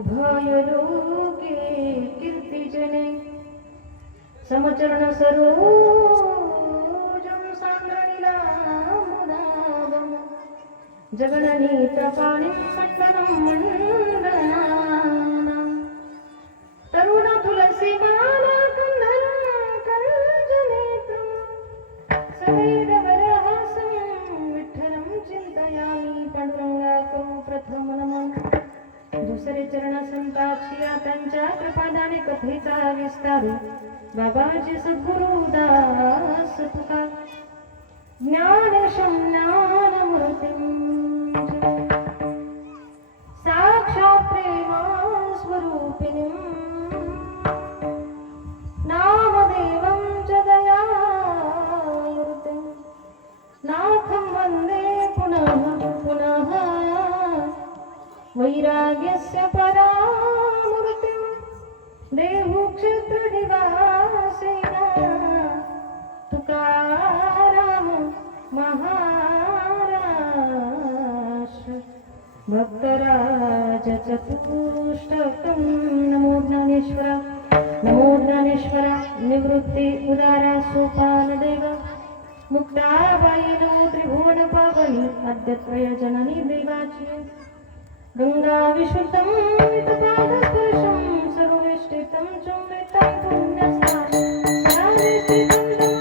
उभय लोके कीर्तिजने समचरण सरोजं सान्द्रनीलामुदाभं जगननीतपाणिं मण्डनं मण्डनानां तरुणतुलसीमाला कन्धरं कञ्जनेत्रं सवेदवरहासं विठ्ठलं चिन्तयामि पांडुरंगाकं प्रथम नमः। दुसरे चरण संताची त्यांच्या कृपादाने कथेचा विस्तार बाबाजी सद्गुरु दास तुका ज्ञान शमनान मूर्तिं साक्षात् प्रेम स्वरूपिणीं नामदेवं च दयामूर्तिं नाथं वन्दे पुनः पुनः वैराग्यस्य परामूर्तिं देहक्षेत्रनिवासिना तुकाराम महाराष्ट्र भक्तराज चतुष्टकं नमो ज्ञानेश्वरा निवृत्ती उदारा सोपानदेव मुक्ताबाई नमो त्रिभुवन पावनी अद्यत्रय जननी देवाची गंगा विशुद्धं पादस्पर्शं सर्वेष्टितं चुम्बितं पुण्यस्नानं समाधिस्थितं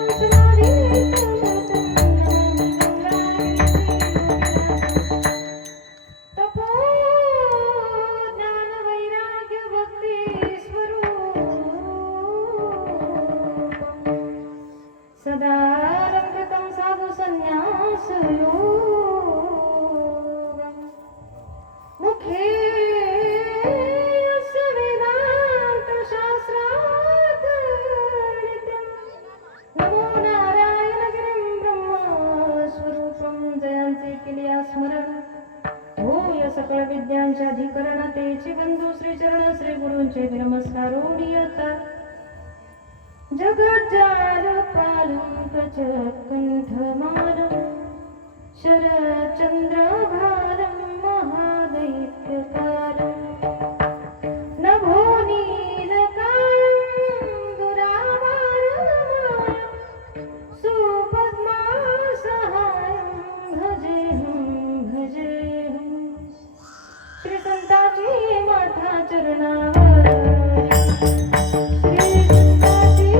तपो ज्ञान वैराग्य भक्ति स्वरूपं सदा रक्षितं साधु संन्यास मुखे वेदांत शास्त्रार्थ नित्यं नमो नारायण गिरिं ब्रह्मस्वरूपं जयांचे केले स्मरण होय सकळ विद्यांचे अधिकरण तेचे बंधू श्री चरण श्री गुरूंचे नमस्कारोडियता जगज्जार पालं प्रचकंठमानं शरचंद्रभारं महादैत्यकारं नभो नीलकायं दुरावारं सुपद्मासहायं भजेऽहं श्री संताची माता चरणावर श्री संताची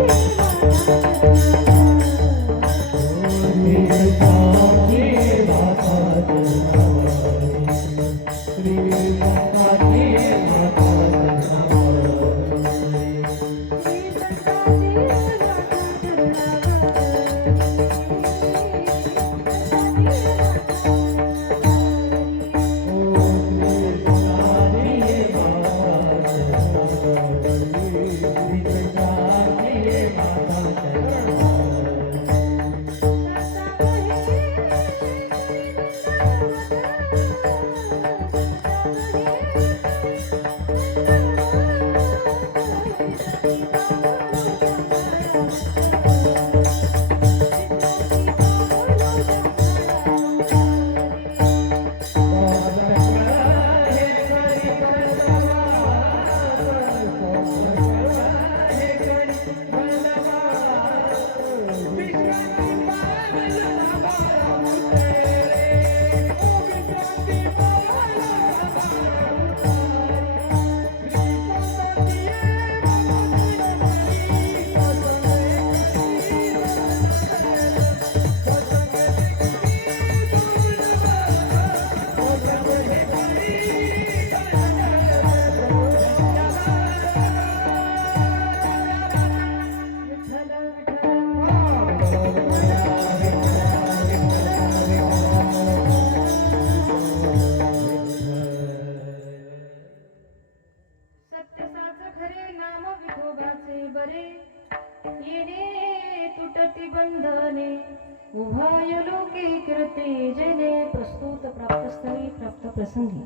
उभय लोके कीर्ती जने प्रस्तुत प्राप्तस्थळी प्राप्त प्रसंगी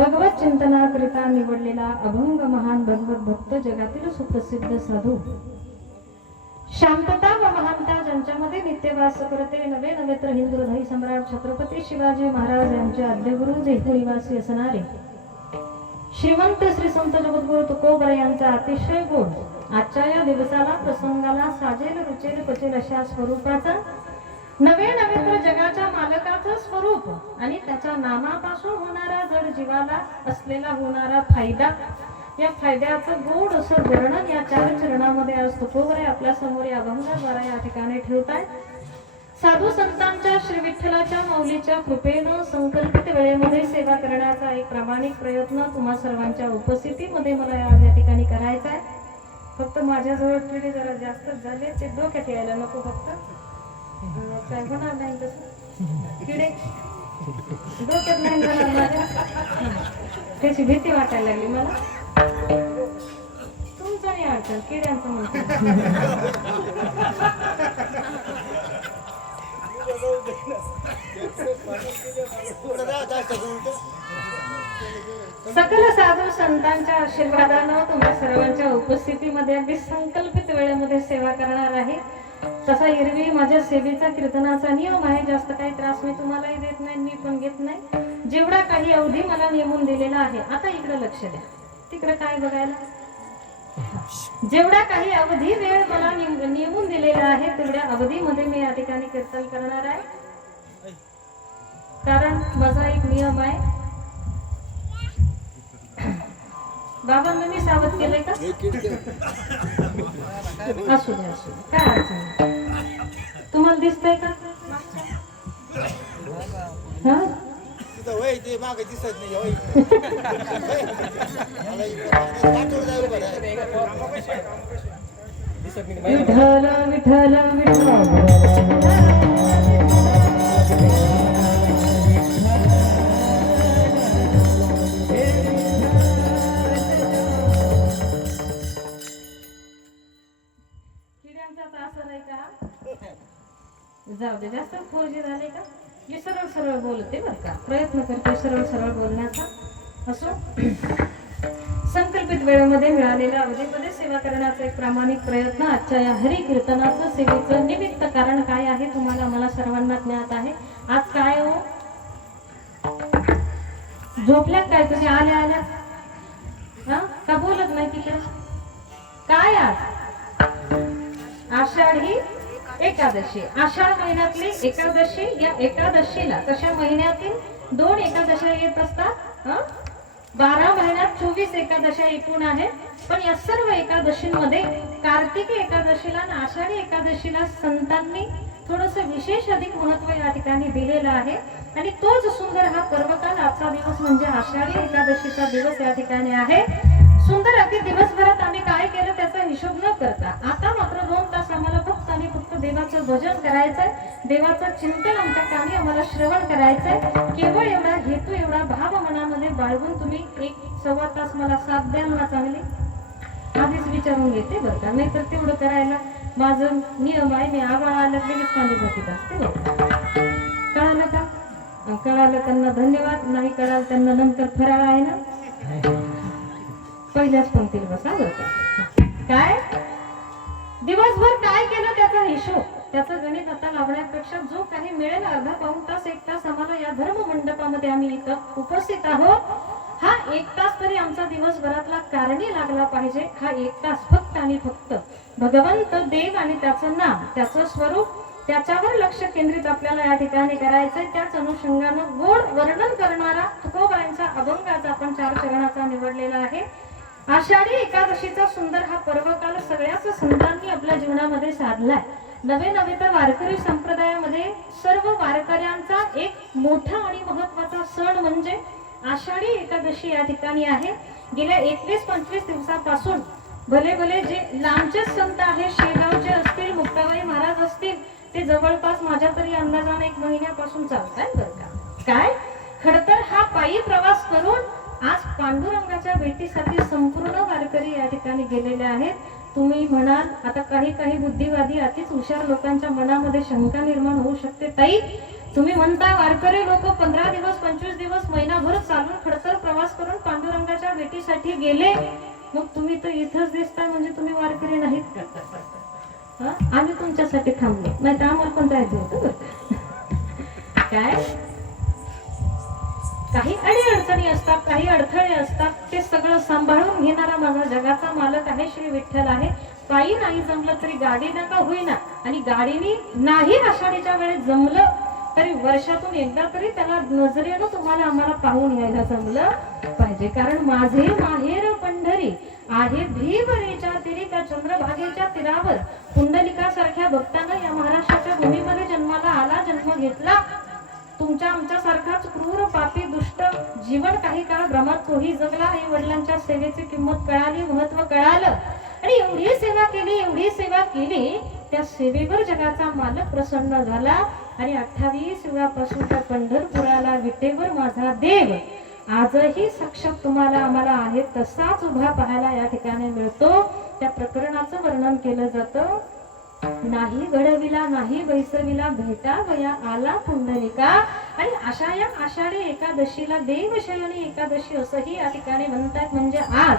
भगवत चिंतनाकरिता निवडलेला अभंग महान भगवत भक्त जगातील सुप्रसिद्ध साधू शांतता व महानता ज्यांच्यामध्ये नित्यवास करते नवे नवेत्र हिंदू हृदय सम्राट छत्रपती शिवाजी महाराज यांचे आद्यगुरु जयपूर निवासी असणारे श्रीमंत श्री संत जगद्गुरु तुकोबरा यांचा अतिशय गुण आजच्या या दिवसाला प्रसंगाला साजेल रुचेल पचेल अशा स्वरूपाचा नवे नवे तर जगाच्या मालकाचं स्वरूप आणि त्याच्या नामापासून होणारा जड जीवाला असलेला होणारा फायदा, या फायद्याचं गोड असं वर्णन या 4 चरणामध्ये आज तुकोबरे आपल्या समोर या अभंगाद्वारा या ठिकाणी ठेवताय. साधू संतांच्या श्री विठ्ठलाच्या माऊलीच्या कृपेनं संकल्पित वेळेमध्ये सेवा करण्याचा एक प्रामाणिक प्रयत्न तुम्हा सर्वांच्या उपस्थितीमध्ये मला या ठिकाणी करायचा आहे. फक्त माझ्याजवळ किडे जरा जास्तच झाले, ते डोक्यात यायला नको. फक्त काय होणार नाही तसं, किडे डोक्यात नाही जाणार माझ्या, त्याची भीती वाटायला लागली मला. तुमचं नाही अडचण, किड्यांचं म्हणतो. सकल साधू संतांच्या आशीर्वादानं तुम्हा सर्वांच्या उपस्थितीमध्ये अगदी संकल्पित वेळेमध्ये सेवा करणार आहे. तसा एरवी माझ्या सेवेचा कीर्तनाचा नियम आहे. जास्त काही त्रास मी तुम्हालाही देत नाही, मी पण घेत नाही. जेवढा काही अवधी मला नेमून दिलेला आहे, आता इकडे लक्ष द्या, तिकडे काय बघायला. जेवढा काही अवधी वेळ मला नेमून दिलेला आहे तेवढ्या अवधीमध्ये मी या ठिकाणी कीर्तन करणार आहे. कारण माझा एक नियम आहे. बाबांना मी सावध केलंय का? असू दे असू दे, काय अडचण नाही. तुम्हाला दिसतंय का? हा विठ्ठल विठ्ठल विठ्ठल जाऊ दे, जास्त फोजी झाले का? मी सरळ सरळ बोलते बरं का, प्रयत्न करते सरळ सरळ बोलण्याचा. असो, संकल्पित वेळेमध्ये मिळालेल्या अवधीमध्ये सेवा करण्याचा एक प्रामाणिक प्रयत्न. आजच्या या हरी कीर्तनाचं सेवेचं निमित्त कारण काय आहे तुम्हाला मला सर्वांना ज्ञात आहे. आज काय हो, झोपल्या काय तुम्ही? आल्या आल्या हा का बोलत नाही तिकडे? काय आज आषाढी एकादशी, आषाढ महिन्यातली एकादशी. या एकादशीला तशा महिन्यातील 2 एकादशा येत असतात. 12 महिन्यात 24 एकादशा एकूण आहेत. पण या सर्व एकादशींमध्ये कार्तिकी एकादशीला आणि आषाढी एकादशीला संतांनी थोडस विशेष अधिक महत्व या ठिकाणी दिलेलं आहे. आणि तोच सुंदर हा पर्वकाल आजचा दिवस म्हणजे आषाढी एकादशीचा दिवस या ठिकाणी आहे. सुंदर अगदी दिवसभरात आम्ही काय केलं त्याचा हिशोब न करता आता मात्र 2 तास आम्हाला फक्त आणि फक्त देवाचं भजन करायचंय, देवाचं चिंतन आमच्या कानी आम्हाला श्रवण करायचंय. केवळ एवढा हेतू, एवढा भाव मनामध्ये बाळगून तुम्ही 1-1.25 तास मला साथ द्या ना चांगली. आधीच विचारून घेते बरं का, नाही तर तेवढं करायला माझं नियम आहे. मी आवाळा आलं लगेच कांदी जातीत असते बरं. कळालं का? कळालं त्यांना धन्यवाद, नाही कळालं त्यांना नंतर फराळ आहे ना, पहिल्याच पंक्तीला बसा बरं का. काय दिवसभर काय केलं त्याचा हिशोब, त्याचं गणित आता लावण्यापेक्षा जो काही मिळेल अर्धा पाऊण तास 1 तास आम्हाला या धर्म मंडपामध्ये आम्ही इथं उपस्थित आहोत. हा 1 तास तरी आमचा दिवसभरातला कारणी लागला पाहिजे. हा 1 तास फक्त आणि फक्त भगवंत देव आणि त्याचं नाम, त्याचं स्वरूप, त्याच्यावर लक्ष केंद्रित आपल्याला या ठिकाणी करायचंय. त्याच अनुषंगानं गोड वर्णन करणारा तुकोबारांचा अभंग आज आपण 4 चरणाचा निवडलेला आहे. आषाढी एकादशीचा सुंदर हा पर्वकाल सगळ्याच संतांनी आपल्या जीवनामध्ये साधलाय. नवे नवे तर वारकरी संप्रदायामध्ये सर्व वारकऱ्यांचा एक मोठा आणि महत्वाचा सण म्हणजे आषाढी एकादशी या ठिकाणी आहे. गेल्या 21-25 दिवसापासून भले भले जे लांबचे संत आहेत, शेगावचे असतील, मुक्ताबाई महाराज असतील, ते जवळपास माझ्या तरी अंदाजाने 1 महिन्यापासून चालतात बरं का. काय खडतर हा पायी प्रवास करून आज पांडुरंगाच्या भेटीसाठी संपूर्ण वारकरी या ठिकाणी गेलेले आहेत. तुम्ही म्हणाल आता काही बुद्धिवादी अतिच हुशार लोकांच्या मनामध्ये शंका निर्माण होऊ शकते. ताई तुम्ही म्हणता वारकरी लोक 15 दिवस 25 दिवस महिनाभर चालून खडतर प्रवास करून पांडुरंगाच्या भेटीसाठी गेले, मग तुम्ही तर इथंच दिसताय म्हणजे तुम्ही वारकरी नाहीत का? आम्ही तुमच्यासाठी थांबलो, नाही तर आम्हाला पण जायचं होतं. काय काही अडचणी असतात, काही अडथळे असतात, ते घेणारा माझा जगाचा मालक आहे श्री विठ्ठल आहे. काही नाही जमलं तरी गाडी नका होईना, आणि गाडीने नाही आषाढीच्या वेळेस जमलं तरी वर्षातून एकदा तरी त्याला नजरेनं तुम्हाला आम्हाला पाहून यायला जमलं पाहिजे. कारण माझे माहेर पंढरी आहे भीमरेच्या तीरी, त्या चंद्रभागेच्या तीरावर पुंडलिकासारख्या भक्तानं या महाराष्ट्राच्या भूमीमध्ये जन्माला आला, जन्म घेतला. तुमच्या आमच्या सारखाच क्रूर पापी दुष्ट जीवन काही काळ भ्रमात तोही जगला. आई वडिलांच्या सेवेची किंमत कळाली, महत्व कळालं, आणि एवढी सेवा केली, एवढी सेवा केली, त्या सेवेवर जगाचा मालक प्रसन्न झाला. आणि 28 युगापासून त्या पंढरपुराला विटेवर माझा देव आजही साक्षात तुम्हाला आम्हाला आहे तसाच उभा पाहायला या ठिकाणी मिळतो. त्या प्रकरणाचं वर्णन केलं जातं. नाही घडविला नाही बैसविला भेटावया आला पुंडलिका. आणि अशा या आषाढी एकादशीला देवशयनी एकादशी असंही या ठिकाणी म्हणतात. म्हणजे आज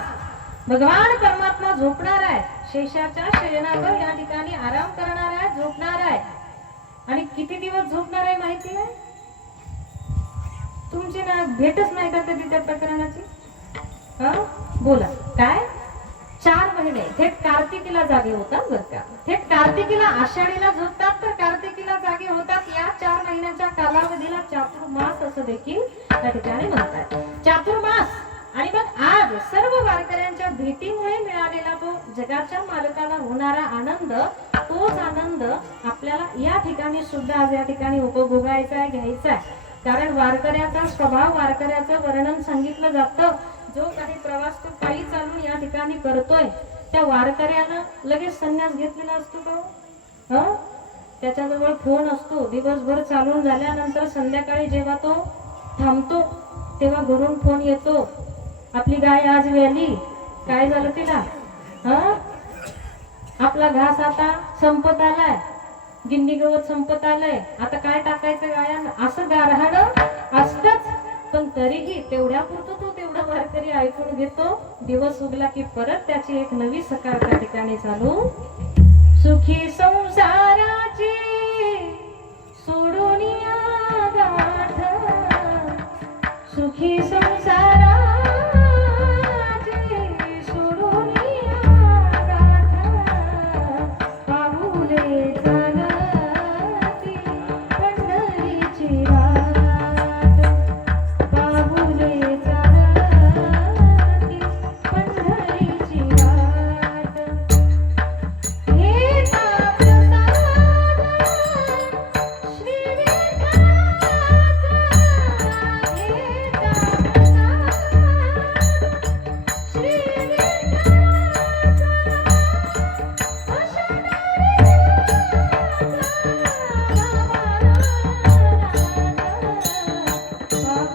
भगवान परमात्मा झोपणार आहे, शेषाच्या शयनावर या ठिकाणी आराम करणार आहे, झोपणार आहे. आणि किती दिवस झोपणार आहे माहिती आहे? तुमची ना भेटच नाही का कधी त्या प्रकरणाची? बोला काय? 4 महिने थेट कार्तिकीला जागे होतात बरं का. थेट कार्तिकीला आषाढीला झोपतात तर कार्तिकीला जागे होतात. या 4 महिन्याच्या कालावधीला चातुर्मास असं देखील त्या ठिकाणी म्हणतात. चातुर्मास. आणि मग आज सर्व वारकऱ्यांच्या भेटीमुळे मिळालेला तो जगाच्या मालकाला होणारा आनंद, तोच आनंद आपल्याला या ठिकाणी सुद्धा आज या ठिकाणी उपभोगायचा आहे, घ्यायचा आहे. कारण वारकऱ्याचा स्वभाव, वारकऱ्याचं वर्णन सांगितलं जातं. जो काही प्रवास तो पायी चालून या ठिकाणी करतोय त्या वारकऱ्यानं लगेच संन्यास घेतलेला असतो का? त्याच्याजवळ फोन असतो. दिवसभर चालून झाल्यानंतर संध्याकाळी जेव्हा तो थांबतो तेव्हा घरून फोन येतो, आपली गाय आज व्याली, काय झालं तिला? आपला घास आता संपत आलाय, गिंडी गवत संपत आलंय, आता काय टाकायचं गायांना, असं गारहाणं असतच. पण तरीही तेवढ्या पुरतं तो तेवढा वारकरी ऐकून घेतो. दिवस उगला की परत त्याची एक नवी सकाळ त्या ठिकाणी चालू. सुखी संसाराची सोडून या गाठ, सुखी संसाराची सोडून या गाठ, पाऊले चालती पंढरीची वाट, पाऊले चालती पंढरीची वाट. हे तापसागर श्री विठ्ठलाचा, हे तापसागर श्री विठ्ठलाचा, पाऊले चालती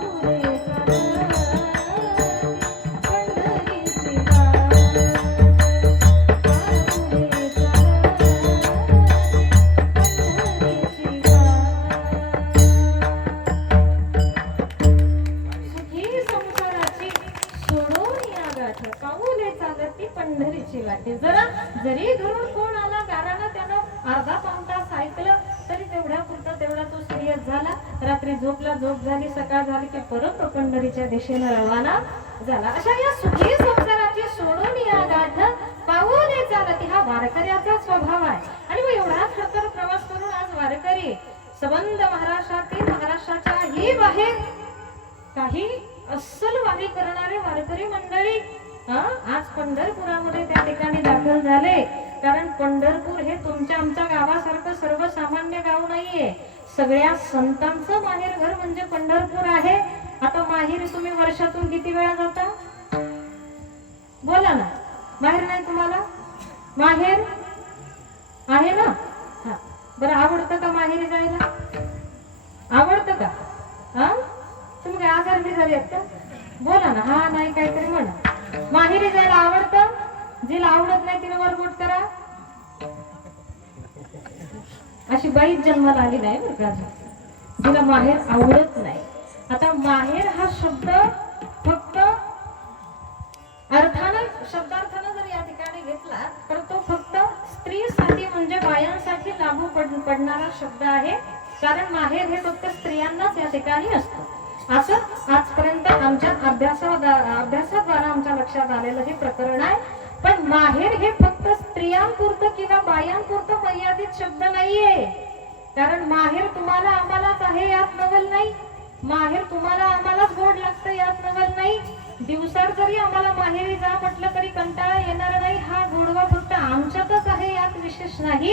पंढरीची सुखी संसाराची सोडून या गाठ, पाऊले चालती पंढरीची वाटे. जरा जरी घरून कोण आला गाराला, त्यानं अर्धा पाऊण तास ऐकलं तरी तेवढ्या पुरता तेवढा तो सिरियस झाला. रात्री झोपला, झोप झाली, सकाळ झाली की परत पंढरीच्या दिशेने रवाना झाला. अशा या सुखी संसाराची सोडून या गाठ, पाऊले चालती, हा वारकऱ्याचा स्वभाव आहे. आणि मग एवढा खतर प्रवास करून आज वारकरी संबंध महाराष्ट्रातील, महाराष्ट्राच्याही बाहेर काही अस्सल वारी करणारे वारकरी मंडळी आज पंढरपुरामध्ये त्या ठिकाणी दाखल झाले. कारण पंढरपूर हे तुमच्या आमच्या गावासारखं सर्वसामान्य गाव नाहीये. सगळ्या संतांचं माहेर घर म्हणजे पंढरपूर आहे. आता माहेरी तुम्ही वर्षातून किती वेळा जाता? बोला ना. माहेर नाही तुम्हाला? माहेर आहे ना? बरं, आवडतं का माहेरी जायला? आवडतं का? तुम्ही काय आजार बिजारी आहेत का? बोला ना. हा नाही काहीतरी म्हणा. माहेरी जायला आवडतं? जिला आवडत नाही तिने वरबोट करा. अशी बाईच जन्माला आली नाही बरं का, जिला माहेर आवडत नाही. आता माहेर हा शब्द फक्त अर्थानं, शब्दार्थानं जर या ठिकाणी घेतला तर तो फक्त स्त्रीसाठी म्हणजे बायांसाठी लागू पडणारा शब्द आहे. कारण माहेर हे फक्त स्त्रियांनाच या ठिकाणी असतं. असं आजपर्यंत आमच्या अभ्यासाद्वारे आमच्या लक्षात आलेलं हे प्रकरण आहे. पण माहेर हे फक्त स्त्रियांपुरतं किंवा बायांपुरतं मर्यादित शब्द नाहीये. कारण माहेर तुम्हाला आम्हालाच आहे यात नवल नाही. माहेर तुम्हाला आम्हालाच गोड लागतं यात नवल नाही. दिवसात जरी आम्हाला माहेरी जा म्हटलं तरी कंटाळा येणार नाही. हा गोडवा फक्त आमच्यातच आहे यात विशेष नाही.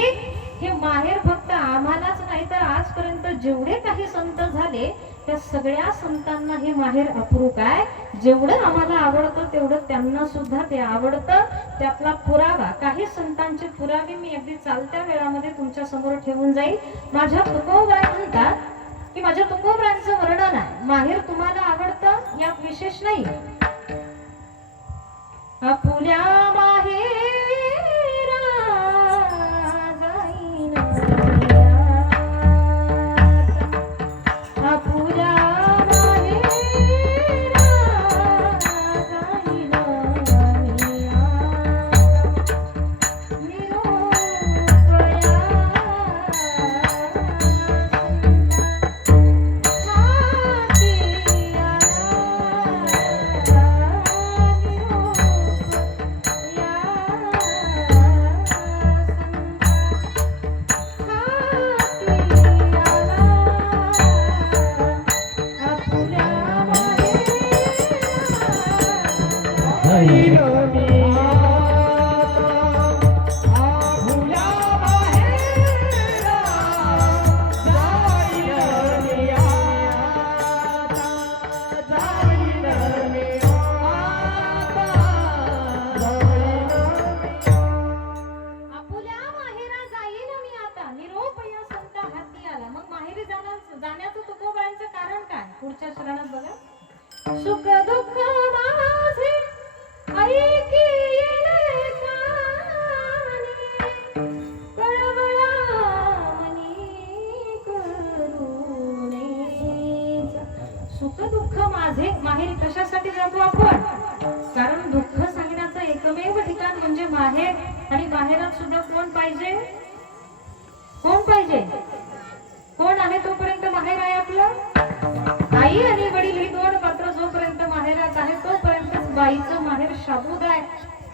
हे माहेर फक्त आम्हालाच नाही तर आजपर्यंत जेवढे काही संत झाले त्या सगळ्या संतांना हे माहेर अप्रूप आहे. जेवढं आम्हाला आवडतं तेवढं त्यांना सुद्धा ते आवडतं. त्यातला पुरावा काही संतांचे पुरावे मी अगदी चालत्या वेळामध्ये तुमच्या समोर ठेवून जाईल. माझ्या तुकोबराय म्हणतात की माझ्या तुकोबरायांचं वर्णन आहे. माहेर तुम्हाला आवडतं यात विशेष नाही. आपुल्या माहेरा जाईन आपुल्या माहेरा जाईन जाण्याचं तुकोबाईंचं कारण काय? पुढच्या शरणात बघा. सुख दुःख माझे ऐकी येणे कानी, कळवळा मनी करुणेचा. सुख दुःख माझे. माहेरी कशासाठी जातो आपण? कारण दुःख सांगण्याचं एकमेव ठिकाण म्हणजे माहेर. आणि माहेरात सुद्धा कोण पाहिजे? कोण पाहिजे? कोण आहे तोपर्यंत माहेर आहे आपलं. आई आणि वडील ही दोन पात्र जोपर्यंत माहेरात आहे तोपर्यंतच बाईचं माहेर शाबूत आहे.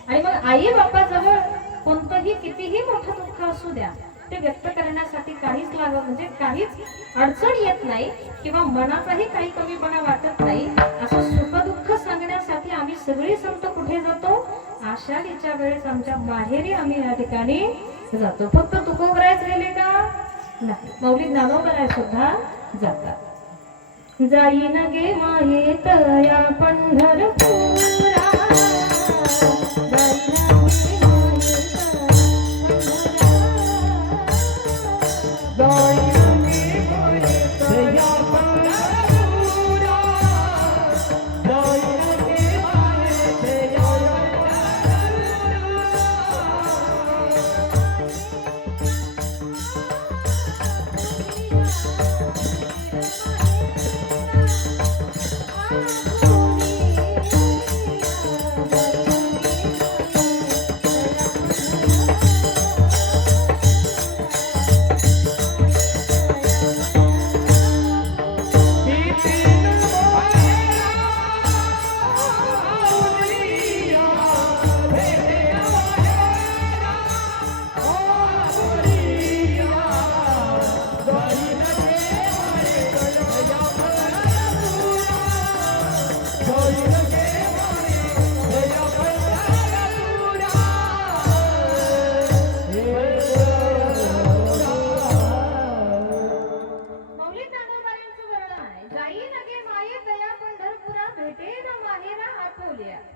आणि मग आई बापाजवळ कोणतंही कितीही मोठं दुःख असू द्या ते व्यक्त करण्यासाठी काहीच म्हणजे काहीच अडचण येत नाही किंवा मनाचाही काही कमीपणा वाटत नाही. असं सुख दुःख सांगण्यासाठी आम्ही सगळी संत कुठे जातो? आषाढीच्या वेळेस आमच्या माहेरी आम्ही या ठिकाणी जातो. फक्त तुकोबरायच गेले का? नाही. मौलिक ज्ञानोबराय सुद्धा जातात. जाईन गे मायेत या पंढरपुरा,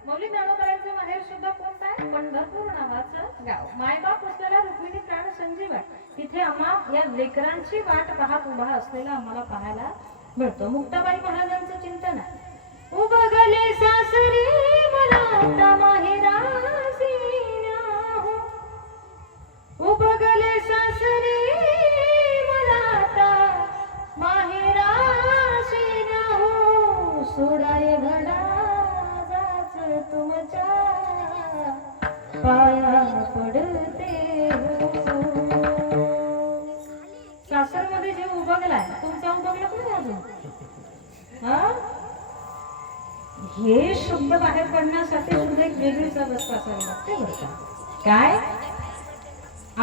मौलिक ज्ञानोबरायांचं माहेर सुद्धा कोणतं आहे? पंढरपूर नावाचं गाव. मायबाप असलेला रुक्मिणी प्राण संजीवन तिथे आम्हा या लेकरांची वाट पाहत उभा असलेला आम्हाला पाहायला मिळतो. मुक्ताबाई महाराजांचं चिंतन आहे. उबगले सासरी मला आता माहेरासी न्याहो, उबगले सासरी मला आता माहेरासी न्याहो, सोडाय घडा तुमच्या पाया पडते हो. सासर मध्ये जे उभगलाय तुमचा उभगला कोणी अजून? हा त्यातनं बाहेर पडण्यासाठी सुद्धा एक वेगळीच अवस्था असावी लागते बरं का. काय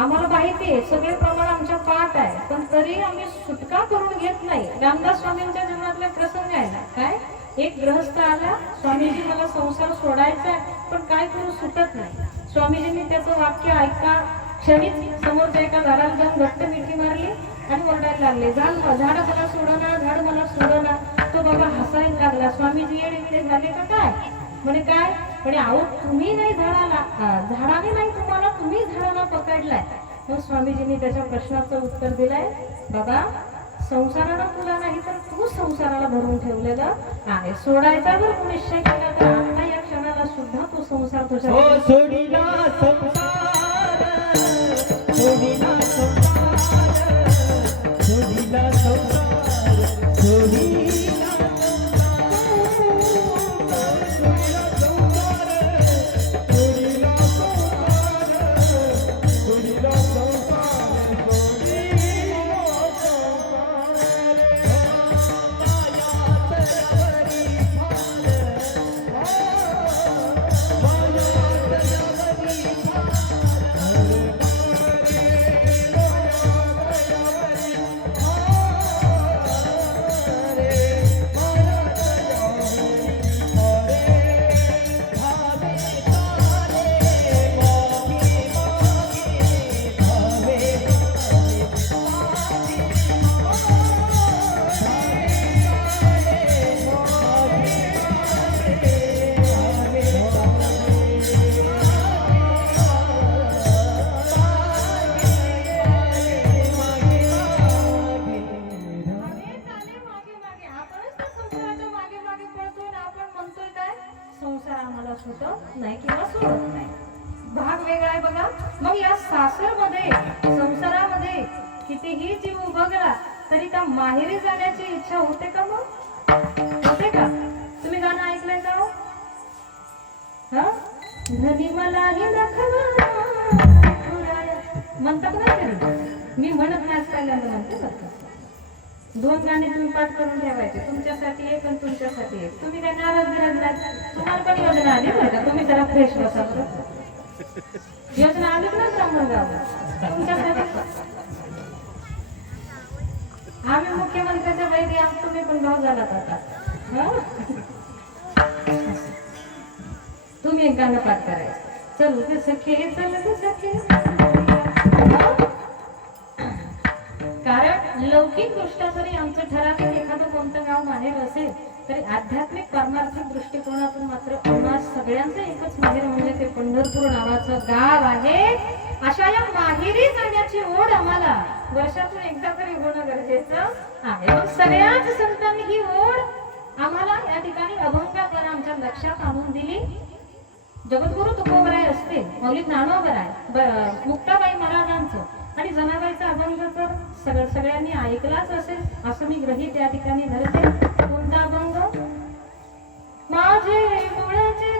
आम्हाला माहिती आहे सगळे प्रमाण आमच्या पाठ आहे, पण तरी आम्ही सुटका करून घेत नाही. रामदास स्वामींच्या जीवनातला प्रसंग आहे ना, काय एक गृहस्थ आला, स्वामीजी मला संसार सोडायचा आहे पण काय करू सुटत नाही. स्वामीजींनी त्याचं वाक्य ऐका क्षणीच समोरच्या एका झाडाला जाऊन घट्ट मिठी मारली आणि ओरडायला लागले, झाड मला सोडना, झाड मला सोडना. तो बाबा हसायला लागला. स्वामीजी येडे झाले का काय? म्हणे काय? म्हणे अहो तुम्ही नाही झाडाला, झाडाने नाही तुम्हाला, तुम्ही झाडाला पकडलाय. मग स्वामीजींनी त्याच्या प्रश्नाचं उत्तर दिलंय, बाबा संसाराला तुला नाही तर तू संसाराला धरून ठेवलेलं आहे. सोडायचा जर तू निश्चय केला तर आता या क्षणाला सुद्धा तो संसार तुझ्या सोडीला संसार, सोडीला संसार, सोडीला संसार, सोडीला संसार आम्हाला सुटत नाही किंवा सोडत नाही. भाग वेगळा आहे बघा. मग या सासरमध्ये संसारामध्ये कितीही जीव उभगला तरी त्या माहेरी जाण्याची इच्छा होते का? मग होते का? तुम्ही गाणं ऐकलंय का? हा धनी मला म्हणतात ना तरी मी म्हणत नाही पहिल्यांदा म्हणते बघा. दोन गाणे तुम्ही पाठ करून ठेवायचे, तुमच्यासाठी एक आणि तुमच्यासाठी एक. तुम्ही काय नाराज नाही, तुम्हाला पण योजना आली बरं का. तुम्ही जरा फ्रेश बसा. योजना आली ना ब्राह्मणगावला तुमच्यासाठी. आम्ही मुख्यमंत्र्याच्या बैठी आम तुम्ही पण भाव झालात आता. तुम्ही एक गाणं पाठ करायचं. चल ते सखे, चल ते सखे. कारण लौकिक दृष्ट्या जरी आमचं ठराविक एखादं कोणतं गाव माहेर असेल तरी आध्यात्मिक पारमार्थिक दृष्टिकोनातून मात्र आम्हा सगळ्यांचं एकच माहेर म्हणजे ते पंढरपूर नावाचं गाव आहे. अशा या माहेरी जाण्याची ओढ आम्हाला वर्षातून एकदा तरी होणं गरजेचं आहे. मग सगळ्याच संतांनी ही ओढ आम्हाला या ठिकाणी अभंगाद्वारे आमच्या लक्षात आणून दिली. जगद्गुरु तुकोबराय असतील, मौली ज्ञानोबराय, मुक्ताबाई महाराजांचं आणि जनाबाईचा अभंग तर सगळ्यांनी ऐकलाच असेल असं मी गृहीत या ठिकाणी धरते. कोणता अभंग? माझे डोळ्याचे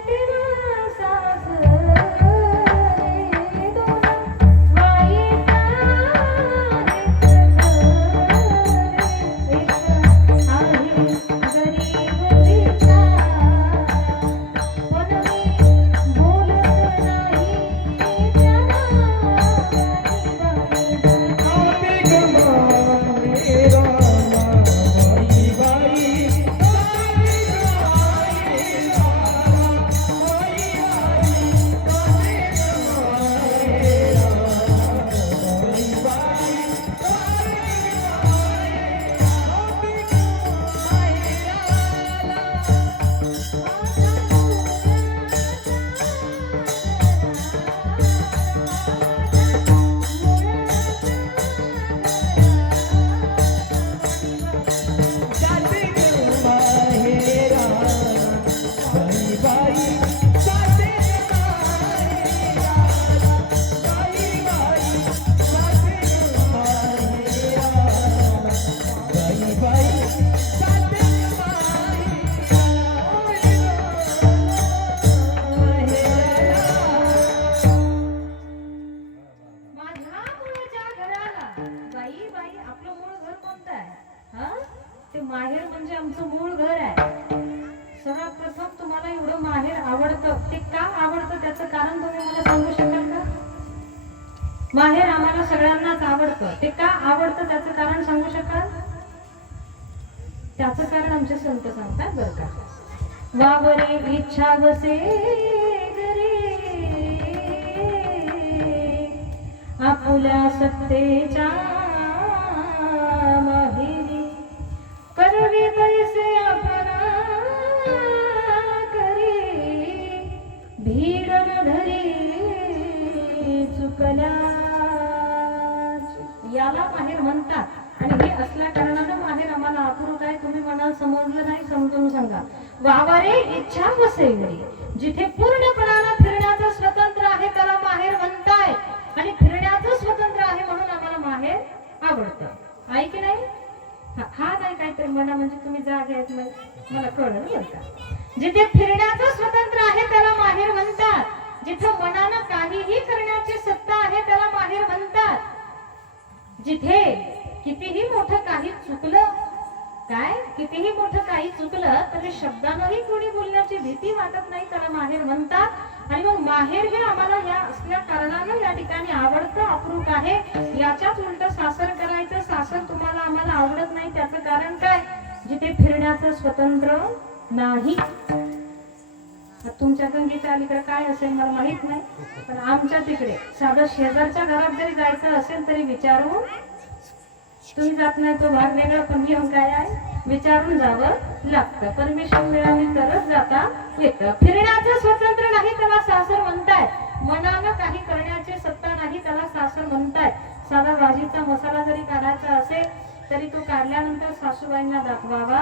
माहेर आम्हाला सगळ्यांनाच आवडतं. ते का आवडतं त्याचं कारण सांगू शकाल? त्याचं कारण आमचे संत सांगतात बरं का. वावरे इच्छा वसे घरी, आपुल्या सत्तेच्या माहेरी, करवी पैसे अपना करी, भीड न धरी चुकल्या. याला माहेर म्हणतात. आणि हे असल्या कारणानं माहेर आम्हाला अपूर्व आहे. तुम्ही म्हणाल समजलं नाही, समजून सांगा. वावरे इच्छा वसे घरी, जिथे पूर्णपणानं फिरण्याचं स्वतंत्र आहे त्याला माहेर म्हणताय. आणि फिरण्याचं स्वतंत्र आहे म्हणून आम्हाला माहेर आवडतं. आहे की नाही? हा नाही काहीतरी म्हणा म्हणजे तुम्ही जागे आहेत मला कळलं बरं का. जिथे फिरण्याचं स्वतंत्र आहे त्याला माहेर म्हणतात. जिथे मनानं काहीही करण्याची सत्ता आहे त्याला माहेर म्हणतात. जिथे कितीही मोठं काही चुकलं, काय कितीही मोठं काही चुकलं तरी शब्दानंही कोणी बोलण्याची भीती वाटत नाही त्याला माहेर म्हणतात. आणि मग माहेर हे आम्हाला या असल्या कारणानं या ठिकाणी आवडतं, अप्रूप आहे. याच्याच उलट सासर करायचं. सासर तुम्हाला आम्हाला आवडत नाही त्याचं कारण काय? जिथे फिरण्याचं स्वतंत्र नाही. तुमच्या गंगेच्या अलीकडे काय असेल मला माहित नाही, पण आमच्या तिकडे साधं शेजारच्या घरात जरी जायचं असेल तरी विचारून, तुम्ही जात नाही तो भाग वेगळा, पण नियम काय आहे विचारून जावं लागतं. परमिशन मिळाली तरच जाता येतं. फिरण्याचं स्वतंत्र नाही त्याला सासर म्हणताय. मनानं काही करण्याची सत्ता नाही त्याला सासर म्हणताय. साधा भाजीचा मसाला जरी काढायचा असेल तरी तो काढल्यानंतर सासूबाईंना दाखवावा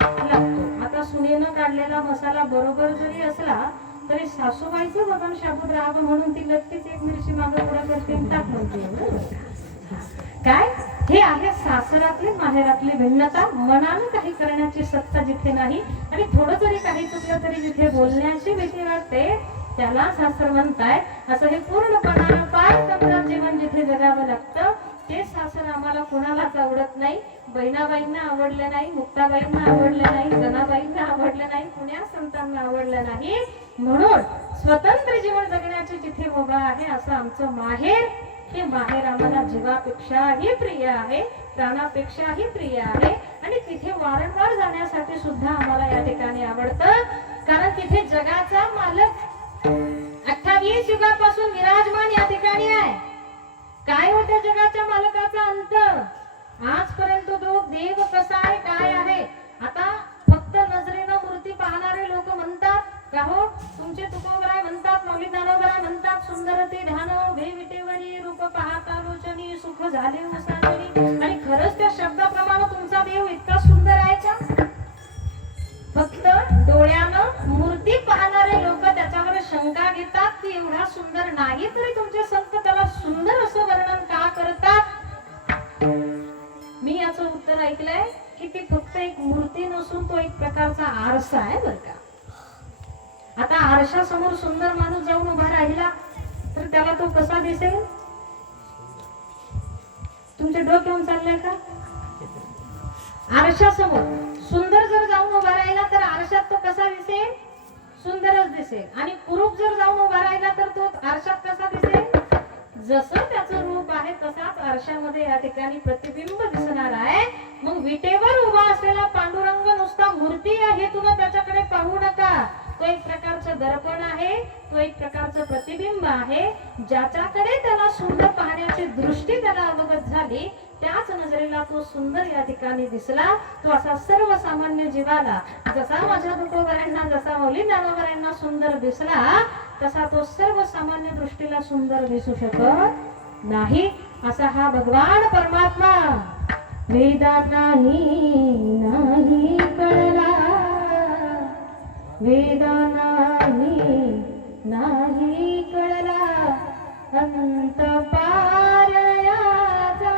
लागतो. आता सुनेनं काढलेला मसाला बरोबर जरी असला तरी सासूबाईचं बघून शाबूत राहावं म्हणून ती नक्कीच एक मिरची मागं पुढे करते टाक म्हणते. काय हे आहे सासरातली माहेरातली भिन्नता. मनानं काही करण्याची सत्ता जिथे नाही आणि थोडं जरी काही चुकलं तरी जिथे बोलण्याची भीती वाटते त्याला सासर म्हणताय. असं हे पूर्णपणानं पारतंत्र्यात जीवन जिथे जगावं लागतं ते सासर आम्हाला कोणालाच आवडत नाही. बहिणाबाईंना आवडलं नाही, मुक्ताबाईंना आवडलं नाही, जनाबाईंना आवडलं नाही, कुण्या संतांना आवडलं नाही. म्हणून स्वतंत्र जीवन जगण्याची जिथे मुभा आहे असं आमचं माहेर. हे माहेर आम्हाला जीवापेक्षाही प्रिय आहे, प्राणापेक्षाही प्रिय आहे. आणि तिथे वारंवार जाण्यासाठी सुद्धा आम्हाला या ठिकाणी आवडतं. कारण तिथे जगाचा मालक 28 युगापासून विराजमान या ठिकाणी आहे. काय होत्या जगाच्या मालकाचा अंत? आजपर्यंत तो देव कसा आहे, काय आहे? आता फक्त नजरेनं मूर्ती पाहणारे लोक म्हणतात का हो तुमचे तुकोबराय म्हणतात, माऊली ज्ञानोबराय म्हणतात, सुंदरते ध्यान भे विटेवरी रूप पाहता लोचनी सुख झाले उसाजनी. आणि खरंच त्या शब्दाप्रमाणे तुमचा देव इतका सुंदर आहे का? फक्त डोळ्यानं मूर्ती पाहणारे लोक त्याच्यावर शंका घेतात की एवढा सुंदर नाही, तरी तुमचे संत त्याला सुंदर असं वर्णन का करतात? मी याचं उत्तर ऐकलंय की ती फक्त एक मूर्ती नसून तो एक प्रकारचा आरसा आहे बरं का. आता आरशासमोर सुंदर माणूस जाऊन उभा राहिला तर त्याला तो कसा दिसेल? तुमच्या डोक्यावरून चाललंय का? आरशासमोर सुंदर जर जाऊन उभा राहिला तर आरशात तो कसा दिसेल? सुंदरच दिसेल. आणि कुरूप जर जाऊन उभा राहिला तर तो आरशात कसा दिसेल? जसं त्याचं रूप आहे तसाच आरशामध्ये या ठिकाणी प्रतिबिंब दिसणार आहे. मग विटेवर उभा असलेला पांडुरंग नुसता मूर्ती आहे तुला त्याच्याकडे पाहू नका. तो एक प्रकारचं दर्पण आहे, तो एक प्रकारचं प्रतिबिंब आहे. ज्याच्याकडे त्याला सुंदर पाहण्याची दृष्टी त्याला अवगत झाली त्याच नजरेला तो सुंदर या ठिकाणी दिसला. तो असा सर्वसामान्य जीवाला जसा माझ्या तुकोबरायांना, जसा माऊली ज्ञानोबरायांना सुंदर दिसला तसा तो सर्वसामान्य दृष्टीला सुंदर दिसू शकत नाही. असा हा भगवान परमात्मा वेदात नाही कळला, वेदा नाही कळला, अंत पारयाचा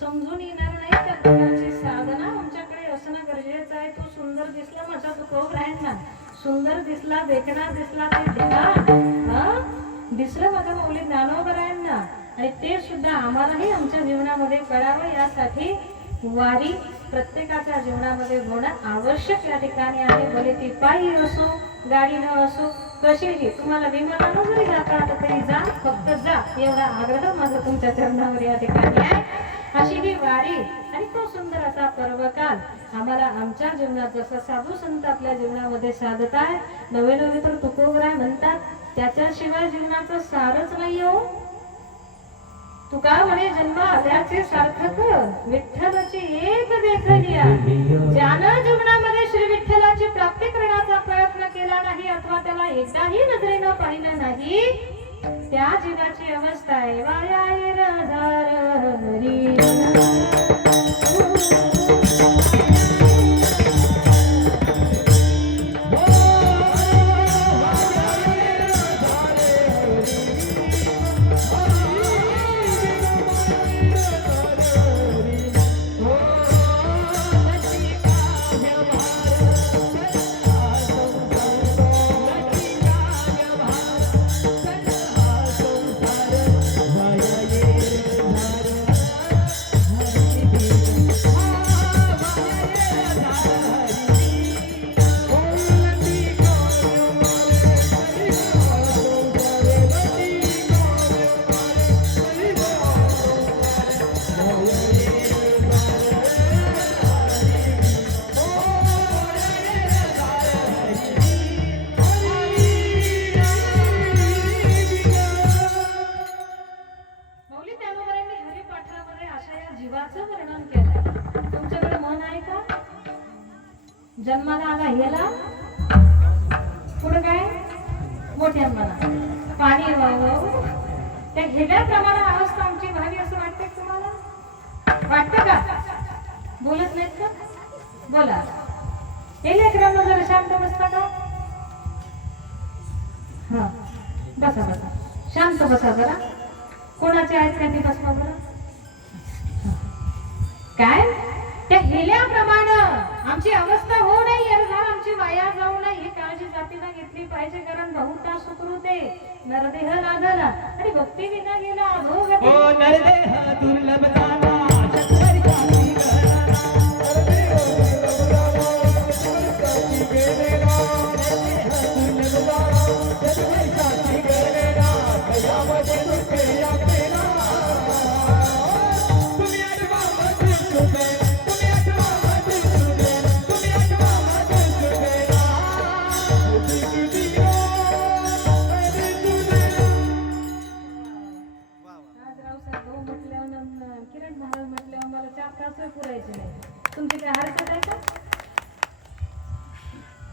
समजून येणार नाही त्या प्रकारची साधना आमच्याकडे असणं गरजेचं आहे. तो सुंदर दिसला माझा तुकोबरायांना, सुंदर दिसला, देखणा दिसला ते देवा दिसलं माझ्या मौली ज्ञानोबरायांना, आणि ते सुद्धा आम्हालाही आमच्या जीवनामध्ये कळावं यासाठी वारी प्रत्येकाच्या जीवनामध्ये होणं आवश्यक या ठिकाणी आहे. भले ती पायी असो, गाडीनं असो, कशीही. तुम्हाला विमानानं जरी जाता आलं तरी जा, फक्त जा एवढा आग्रह माझा तुमच्या चरणावर या ठिकाणी आहे. अशी ही वारी आणि तो सुंदर असा पर्वकाल आम्हाला आमच्या जीवनात जसं साधू संत आपल्या जीवनामध्ये साधताय. नवे नवे तर तुकोबराय म्हणतात, त्याच्याशिवाय जीवनाचं सारच नाही हो. तुका म्हणे जन्म आल्याचे सार्थक विठ्ठलाची एक देखलिया. ज्यानं जीवनामध्ये श्री विठ्ठलाची प्राप्ती करण्याचा प्रयत्न केला नाही अथवा त्याला एकदाही नजरेनं पाहिलं नाही, त्या जीवाची अवस्था आहे वाया जन्माला आला याला पुढे काय मोठ्या मना पाणी वाहव त्या घेण्याप्रमाणे अवस्था आमची व्हावी असं वाटतंय तुम्हाला? वाटतं का? बोलत नाहीत का? बोला. हे लेकरांना जरा शांत बसता का? हा बसा बसा, शांत बसा जरा. कोणाचे आहेत त्यांनी बसवा बरं. काय त्या हेल्याप्रमाणे आमची अवस्था होऊ नये, आमची वाया जाऊ नये ही काळजी जातीला घेतली पाहिजे. कारण बहुता सुकृते नरदेह लादला आणि भक्ती विना गेला अभोग. ओ नरदेह दुर्लभ जाना पुरायचे नाही. तुमची काय हरकत आहे का?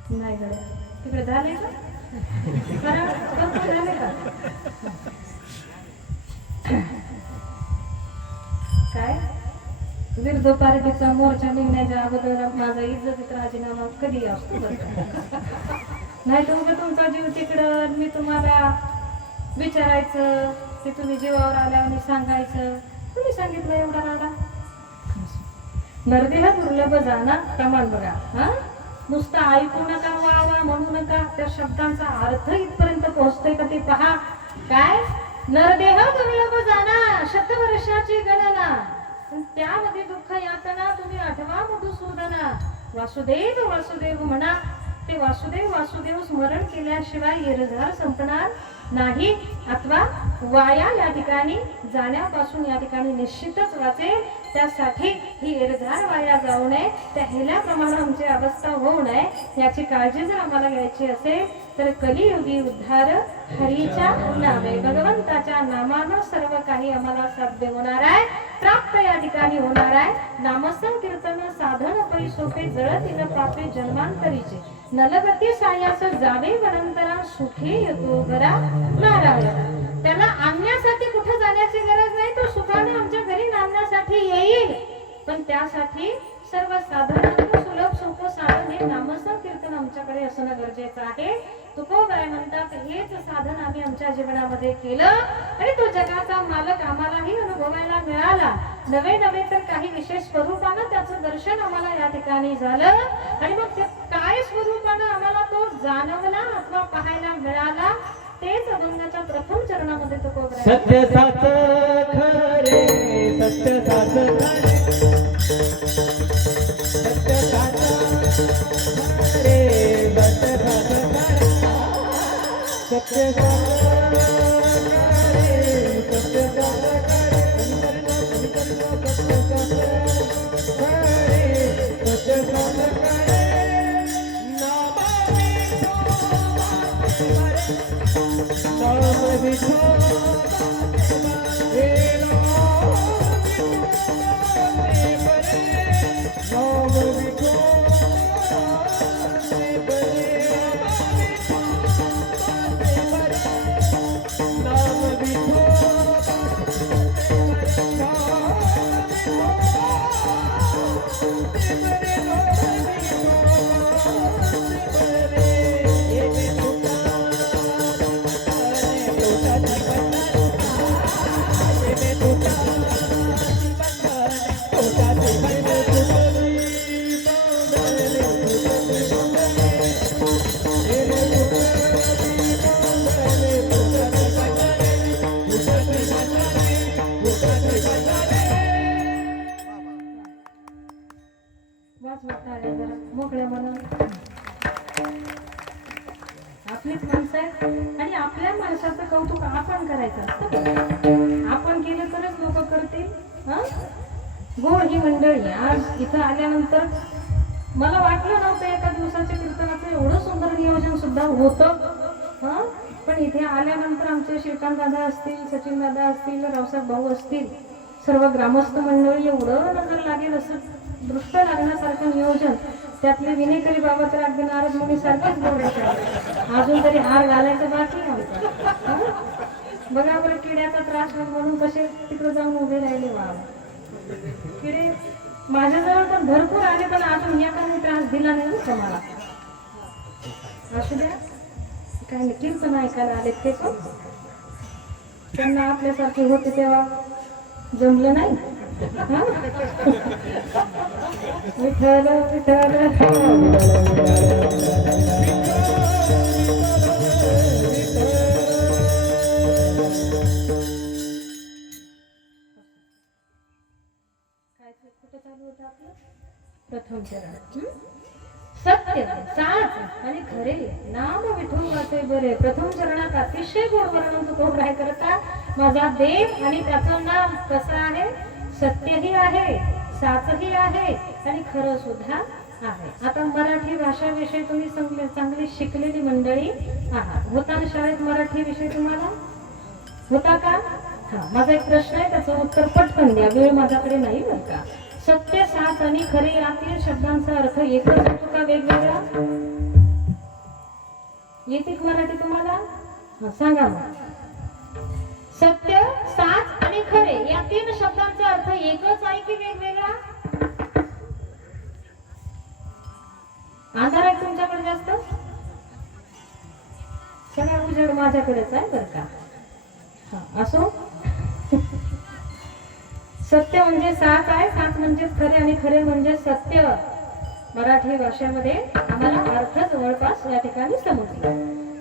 नाही गड्या तिकडे झाले का? झाले का? काय विरुद्ध पार्टीचा मोर्चा निघण्याच्या अगोदर माझा इज्जतीत राजीनामा कधी असतो नाही तर तुमचा जीव तिकडं मी तुम्हाला विचारायचं की तुम्ही जीवावर आल्यावर सांगायचं. तुम्ही सांगितलं एवढा राडा. नरदेह दुर्लभ जाना प्रमाण बघा. हा नुसतं ऐकू नका, वा वा म्हणू नका. त्या शब्दांचा अर्थ इथपर्यंत पोहोचतोय का ते पहा. काय नरदेह दुर्लभ जाना, शतवर्षाची गणना, त्यामध्ये दुःख यातना तुम्ही आठवा मधुसूदना. वासुदेव वासुदेव म्हणा. ते वासुदेव वासुदेव स्मरण केल्याशिवाय येरझार संपणार नाही अथवा वाया या ठिकाणी जाण्यापासून या ठिकाणी निश्चितच वाचेल. त्यासाठी ही येरझार वाया जाऊ नये, त्या हेल्याप्रमाणे आमची अवस्था होऊ नये याची काळजी जर आम्हाला घ्यायची असेल तर कलियुगी उद्धार हरीच्या नामे, भगवंताच्या नामानं सर्व काही आम्हाला साध्य होणार आहे, प्राप्त या ठिकाणी होणार आहे. नामसंकीर्तन साधन पै सोपे जळतील पापे जन्मांतरीचे, नलगती सायास जावे वनंतरा सुखी येतो घरा नारायण. त्याला आणण्यासाठी कुठे जाण्याची गरज नाही, तो सुखाने आमच्या घरी नांदण्यासाठी येईल. पण त्यासाठी सर्व साधनांचं सुलभ सोपं साधन हे नामसंकीर्तन आमच्याकडे असणं गरजेचं आहे. तुकोबराय म्हणतात हेच साधन आम्ही आमच्या जीवनामध्ये केलं आणि तो जगाचा मालक आम्हालाही अनुभवायला मिळाला. नवे नवे तर काही विशेष स्वरूपानं त्याचं दर्शन आम्हाला या ठिकाणी झालं. आणि मग ते काय स्वरूपानं आम्हाला तो जाणवला अथवा पाहायला मिळाला तेच अभंगाच्या प्रथम चरणामध्ये तो कोबरा सत्य साच खरे सत्य साच खरे सत्य साच खरे सत्य साच खरे सत्य साच खरे सत्य साच मोकळ्या मनानं आपलीच माणसं आहेत आणि आपल्या माणसाचं कौतुक आपण करायचं असतं. आपण केलं तरच लोक करतील. गोड ही मंडळी आज इथं आल्यानंतर मला वाटलं नव्हतं एका दिवसाच्या कीर्तनाचं एवढं सुंदर नियोजन सुद्धा होतं. पण इथे आल्यानंतर आमचे श्रीकांत दादा असतील, सचिन दादा असतील, रावसाहेब भाऊ असतील, सर्व ग्रामस्थ मंडळी एवढं नजर लागेल असं दृष्ट लागण्यासारखं नियोजन. त्यातले विनेकरी बाबा तर अगदी नारद मुनी सारखेच बोलायचे. अजून तरी हार घालायचं बाकी नव्हतं. बघा बरं किड्याचा त्रास म्हणून कसे तिकडे जाऊन उभे राहिले. वा किडे माझ्याजवळ पण भरपूर आले पण अजून या काही त्रास दिला नाही ना मला. असू द्या काय कीर्तन ऐकायला आले ते पण त्यांना आपल्यासारखे होते तेव्हा जमलं नाही. विठ्ठल विठ्ठल कुठं चालू होतं आपलं प्रथम चरण. सत्य साच आणि खरे नाम विठू वाचे बरे. प्रथम चरणात अतिशय गोड वर्णन तो काय करता. माझा देव आणि त्याचं नाम कसं आहे. सत्यही आहे, साचही आहे आणि खरं सुद्धा आहे. आता मराठी भाषा विषय तुम्ही चांगली शिकलेली मंडळी आहात. होता ना शाळेत मराठी विषय तुम्हाला होता का. माझा एक प्रश्न आहे त्याचं उत्तर पटकन द्या. वेळ माझ्याकडे नाही बरं का. सत्य साच आणि खरे यातील शब्दांचा अर्थ एकच होतो का वेगवेगळा. येते मराठी तुम्हाला सांगा मग. सत्य साच आणि खरे या तीन शब्दांचा अर्थ एकच आहे की वेगवेगळा. आधार आहे तुमच्याकडे जास्त. सगळा उजेड माझ्याकडेच आहे बरं का. असो सत्य म्हणजे साच आहे, साच म्हणजे खरे आणि खरे म्हणजे सत्य. मराठी भाषेमध्ये आम्हाला अर्थ जवळपास या ठिकाणी समजले.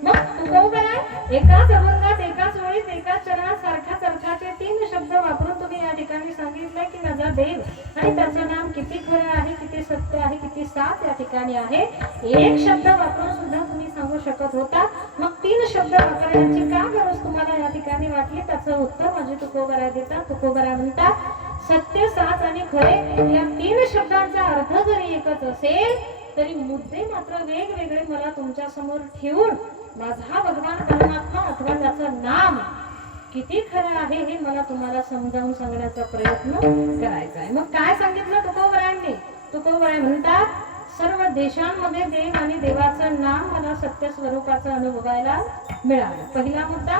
मग तुकोबरा एकाच अभंगात एकाच वेळीत एकाच चरणात सारख्याच अर्थाचे तीन शब्द वापरून तुम्ही या ठिकाणी सांगितलंय की माझा देव आणि त्याचं नाम किती खरं आहे, किती सत्य आहे, किती साच या ठिकाणी आहे. एक शब्द वापरून सुद्धा तुम्ही सांगू शकत होता. मग तीन शब्द वापरण्याची का गरज तुम्हाला या ठिकाणी वाटली. त्याचं उत्तर माझे तुकोबरा देतात. तुकोबरा म्हणतात सत्य साच आणि खरे या तीन शब्दांचा अर्थ जरी एकच असेल तरी मुद्दे मात्र वेगवेगळे मला तुमच्या समोर ठेवून माझा भगवान परमात्मा अथवा त्याचं नाम किती खरं आहे हे मला तुम्हाला समजावून सांगण्याचा प्रयत्न करायचा आहे. मग काय सांगितलं तुकोबरायांनी. तुकोबराय म्हणतात सर्व देशांमध्ये देव आणि देवाचं नाम मला सत्य स्वरूपाचं अनुभवायला मिळालं. पहिला मुद्दा.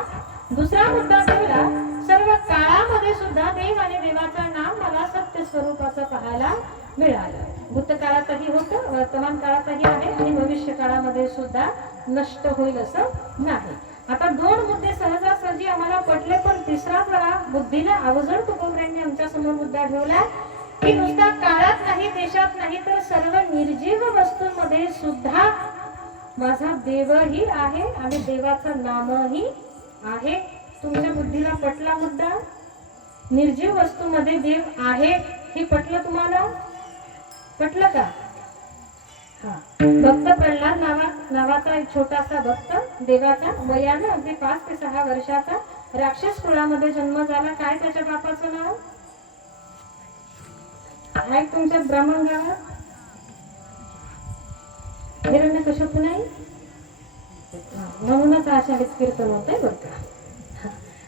दुसरा मुद्दा ठेवला सर्व काळामध्ये सुद्धा देव आणि देवाचं नाम मला सत्य स्वरूपाचं पाहायला मिळालं. भूतकाळातही होतं, वर्तमान काळातही आहे आणि भविष्य काळामध्ये सुद्धा नष्ट होईल असं नाही. आता दोन मुद्दे सहजासहजी आम्हाला पटले पण तिसरा द्वारा बुद्धीला अवजड तुकोबऱ्यांनी आमच्या समोर मुद्दा ठेवला की नुसता काळात नाही, देशात नाही, तर सर्व निर्जीव वस्तूंमध्ये सुद्धा माझा देवही आहे आणि देवाचं नामही आहे. तुमच्या बुद्धीला पटला मुद्दा? निर्जीव वस्तूमध्ये देव आहे हे पटलं तुम्हाला? पटलं का? भक्त प्रल्हाद नावाचा एक छोटासा भक्त देवाचा वयानं अगदी 5 ते 6 वर्षाचा राक्षस कुळामध्ये जन्म झाला. काय त्याच्या बापाचं नाव आहे तुमच्या ब्राह्मण गावात? हिरण्यकश्यप नाही? म्हणूनच आषाढीत कीर्तन होतंय बरं का.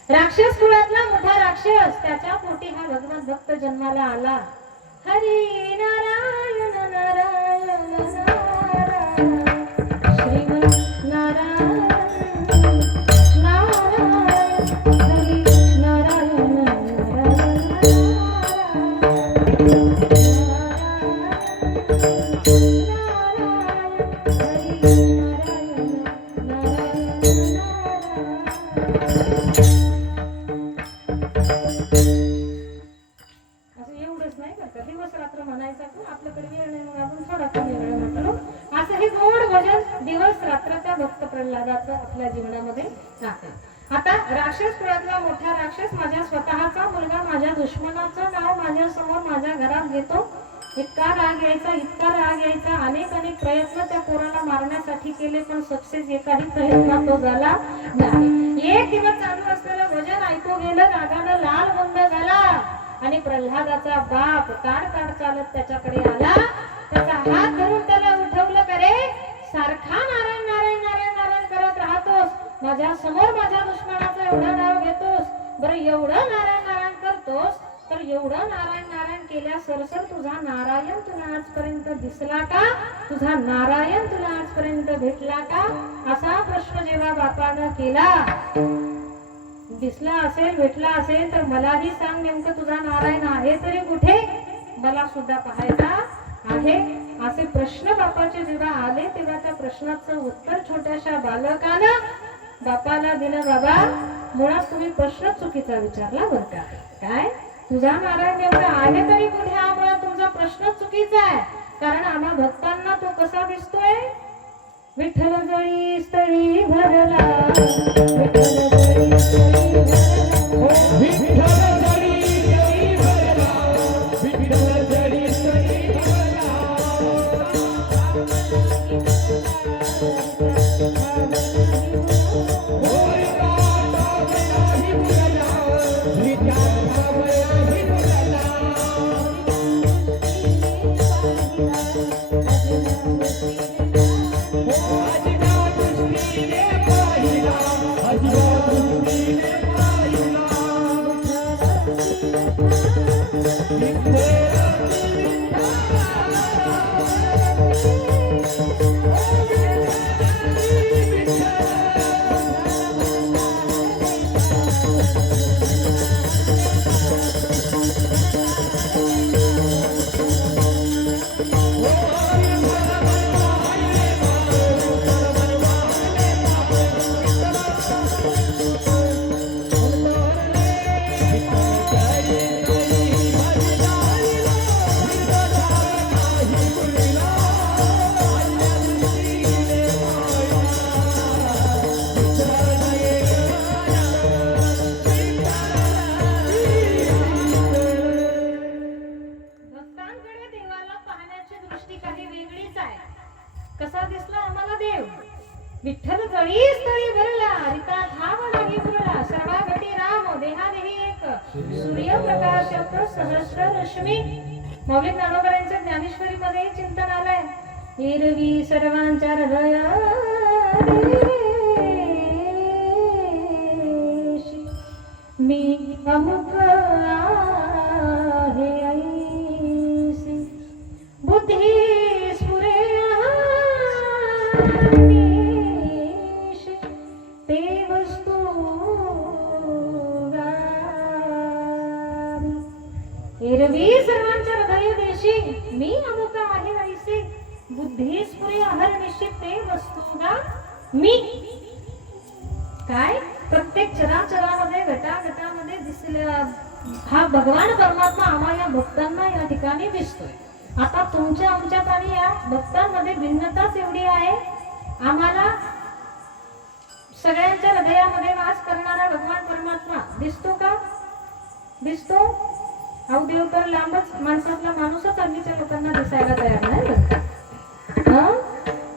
राक्षस कुळातला मोठा राक्षस, त्याच्या पोटी हा भगवत भक्त जन्माला आला. हरी नारायण नारायण नारायण श्रीमन नारायण नारायण हरी नारायण दिवस रात्र म्हणायचा. आपल्याकडे वेळ नाही म्हणून आपण थोडा कमी वेळ म्हणतो. असं हे गोड भजन दिवस रात्र त्या भक्त प्रल्हादाचं आपल्या जीवनामध्ये आहे. आता राक्षस कुळातला मोठा राक्षस माझ्या स्वतःचा मुलगा माझ्या दुश्मनाचं नाव माझ्या समोर माझ्या घरात घेतो. इतका राग यायचा, इतका राग यायचा. अनेक प्रयत्न त्या पोराला मारण्यासाठी केले, पण सक्सेस एकाही प्रयत्न तो झाला नाही. एक दिवस चालू असलेलं भजन ऐकू गेलं, रागानं लाल बंद झाला आणि प्रल्हादाचा बाप ताड चालत त्याच्याकडे आला. त्याचा हात धरून त्याला उठवलं. करे सारखा नारायण नारायण नारायण नारायण करत राहतोस, माझ्या समोर माझ्या दुश्मनाचं एवढं नाव घेतोस, बरं एवढं नारायण नारायण करतोस, तर एवढं नारायण नारायण केल्या सरसर तुझा नारायण तुला आजपर्यंत दिसला का? तुझा नारायण तुला आजपर्यंत भेटला का? असा प्रश्न जेव्हा बापानं केला, दिसला असेल, भेटला असेल तर मलाही सांग, नेमकं तुझा नारायण आहे तरी कुठे? मला सुद्धा पाहायचा आहे. असे प्रश्न बापाचे जेव्हा आले, तेव्हा त्या प्रश्नाचं उत्तर छोट्याशा बालकानं बापाला दिलं. बाबा, मुळात तुम्ही प्रश्न चुकीचा विचारला बरं का. काय तुझा नारायण नेमका आहे तरी कुठे? हा मुळात तुमचा प्रश्न चुकीचा आहे. कारण आम्हा भक्तांना तो कसा दिसतोय? विठ्ठल जळी स्थळी भरला, विठ्ठल जळी स्थळी भरला, विठ्ठल जळी स्थळी भरला, विठ्ठल जळी स्थळी भरला. कसा दिसला आम्हाला देव? विठ्ठल जळी स्थळी भरला, रिता धाव नाही पुरला, सर्वा घटी राम देहादेही एक, सूर्यप्रकाश सहस्र रश्मी. मौलिक ज्ञानोबरांच्या ज्ञानेश्वरी मध्ये चिंतन आलंय. एरवी सर्वांच्या हृदयात मी अमुक आहे ऐसी, बुद्धी ते वस्तू एरवी सर्वांच्या हृदय देशी मी अमुक आहे ऐसे, बुद्धी स्फुरे अहर निश्चित ते वस्तूगा मी. काय प्रत्येक चराचरामध्ये घटाघटामध्ये हा भगवान परमात्मा आम्हाला या भक्तांना या ठिकाणी दिसतोय. आता तुमच्या आमच्यात आणि या भक्तांमध्ये भिन्नताच एवढी आहे. आम्हाला सगळ्यांच्या हृदयामध्ये वास करणारा भगवान परमात्मा दिसतो का? दिसतो? अहो देव तर लांबच, माणसातला माणूसच हल्लीच्या लोकांना दिसायला तयार नाही बरं का?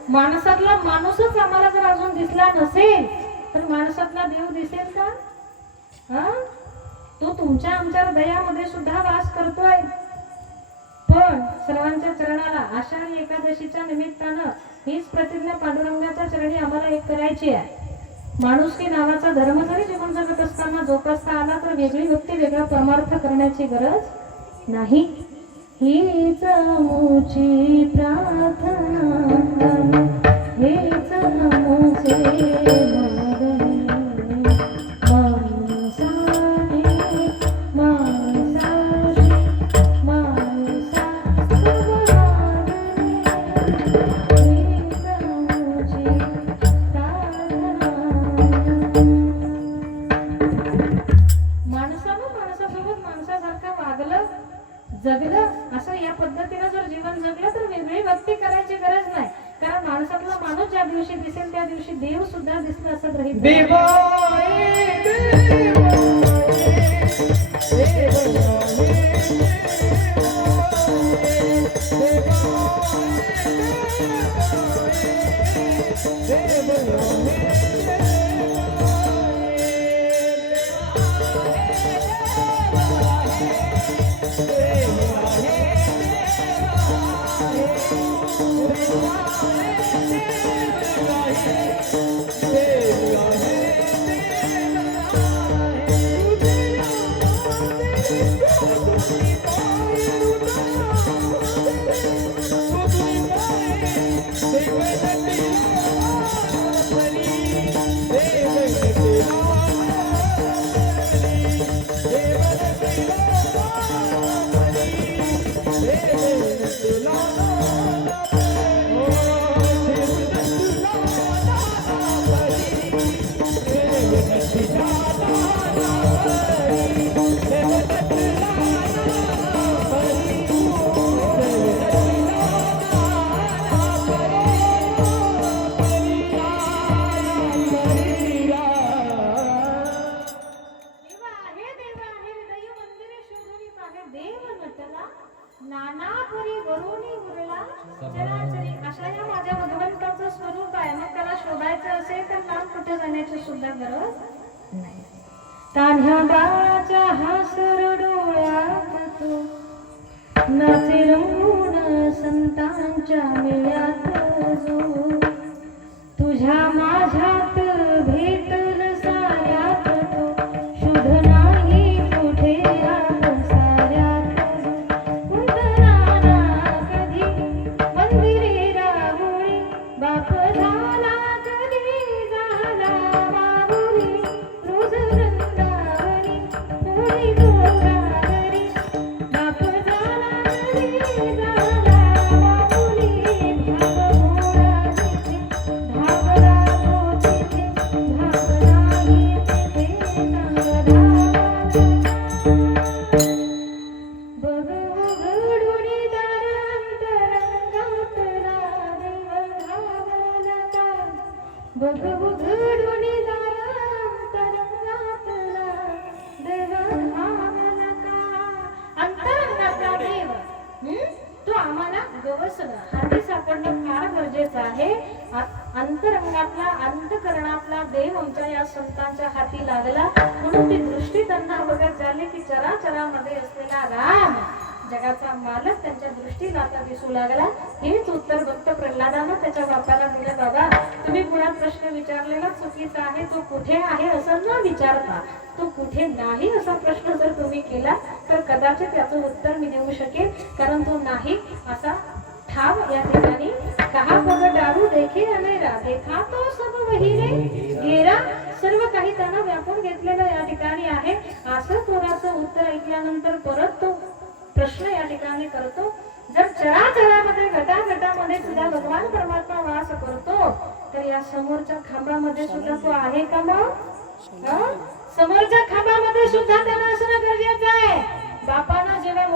माणसातला माणूसच आम्हाला जर अजून दिसला नसेल तर माणसातला देव दिसेल का? तो तुमच्या आमच्या हृदयामध्ये सुद्धा वास करतोय. पण सर्वांच्या चरणाला आषाढी एकादशीच्या निमित्तानं हीच प्रतिज्ञा पांडुरंगाच्या चरणी आम्हाला एक करायची आहे. माणुसकी नावाचा धर्म जरी जीवन जगत असताना जोपासता आला तर वेगळी भक्ती वेगळा परमार्थ करण्याची गरज नाही. हीच मुची प्रार्थना, हेच नमोचे मागणी, माणसाने माणसाशी माणसा जगलं असं या पद्धतीनं जर जीवन जगलं तर वेगळी भक्ती करायची गरज नाही. कारण माणसातला माणूस ज्या दिवशी दिसेल त्या दिवशी देव सुद्धा दिसला असं गृहीत नाना परी वरुणी उरला चराचरी. अशा या माझ्या भगवंताचं स्वरूप आहे. मग त्याला शोधायचं असेल तर लांब कुठे जाण्याची सुद्धा गरज नाही. तान्ह्या बाळाच्या हासर डोळ्यात तो नाचे रंगून संतांच्या मेळ्यात जो तुझ्या माझ्यात भेटल साऱ्यात तो शुद्ध नाही कुठे आत साऱ्यात कधी मंदिरी राहुरी बाप झाला कधी झाला माहुरी रोज वृंदावनी होळी गोदावरी बाप झाला कधी झाला माहुरी धावला मोठीचे धावलाही तिथे बघडुनी दारांतरंगातला देव धावला का बघू घडुनी दारांतरंगातला देव धावला का. अंतरंगातला देव तो आम्हाला गवसणं हाती सापडणं फार गरजेचं आहे. अंतरंगातला अंतकरणातला देव आमच्या या संतांच्या हाती लागला म्हणून ती दृष्टी त्यांना बघत झाली की चराचरामध्ये असलेला राम जगाचा मालक त्यांच्या दृष्टीला आता दिसू लागला. हेच उत्तर भक्त प्रल्हादानं त्याच्या बापाला दिलं. बाबा तुम्ही पुढे प्रश्न विचारलेला चुकीचा आहे. तो कुठे आहे असं न विचारता तो कुठे नाही असा प्रश्न जर तुम्ही केला तर कदाचित त्याचं उत्तर मी देऊ शकेल. कारण तो नाही असा ठाव या ठिकाणी कहा बघ दारू देखे अनेरा देखा तो सब वही रे घेरा सर्व काही त्यांना व्यापून घेतलेलं या ठिकाणी आहे. असं थोडंसं उत्तर ऐकल्यानंतर परत तो प्रश्न या ठिकाणी करतो. जर चराचरामध्ये घटाघटामध्ये सुद्धा भगवान परमात्मा वास करतो तर या समोरच्या खांबामध्ये सुद्धा तो आहे का? मग समोरच्या खांबामध्ये सुद्धा त्याला असं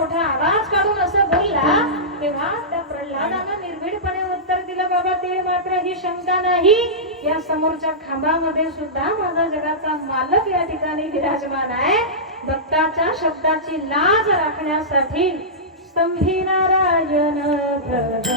मोठा आवाज काढून असं बोलला तेव्हा त्या प्रल्हादानं निर्भीडपणे उत्तर दिलं, बाबा ते मात्र ही शंका नाही, या समोरच्या खांबामध्ये सुद्धा माझा जगाचा मालक या ठिकाणी विराजमान आहे. भक्ताच्या शब्दाची लाज राखण्यासाठी स्तंभी नारायण प्रगट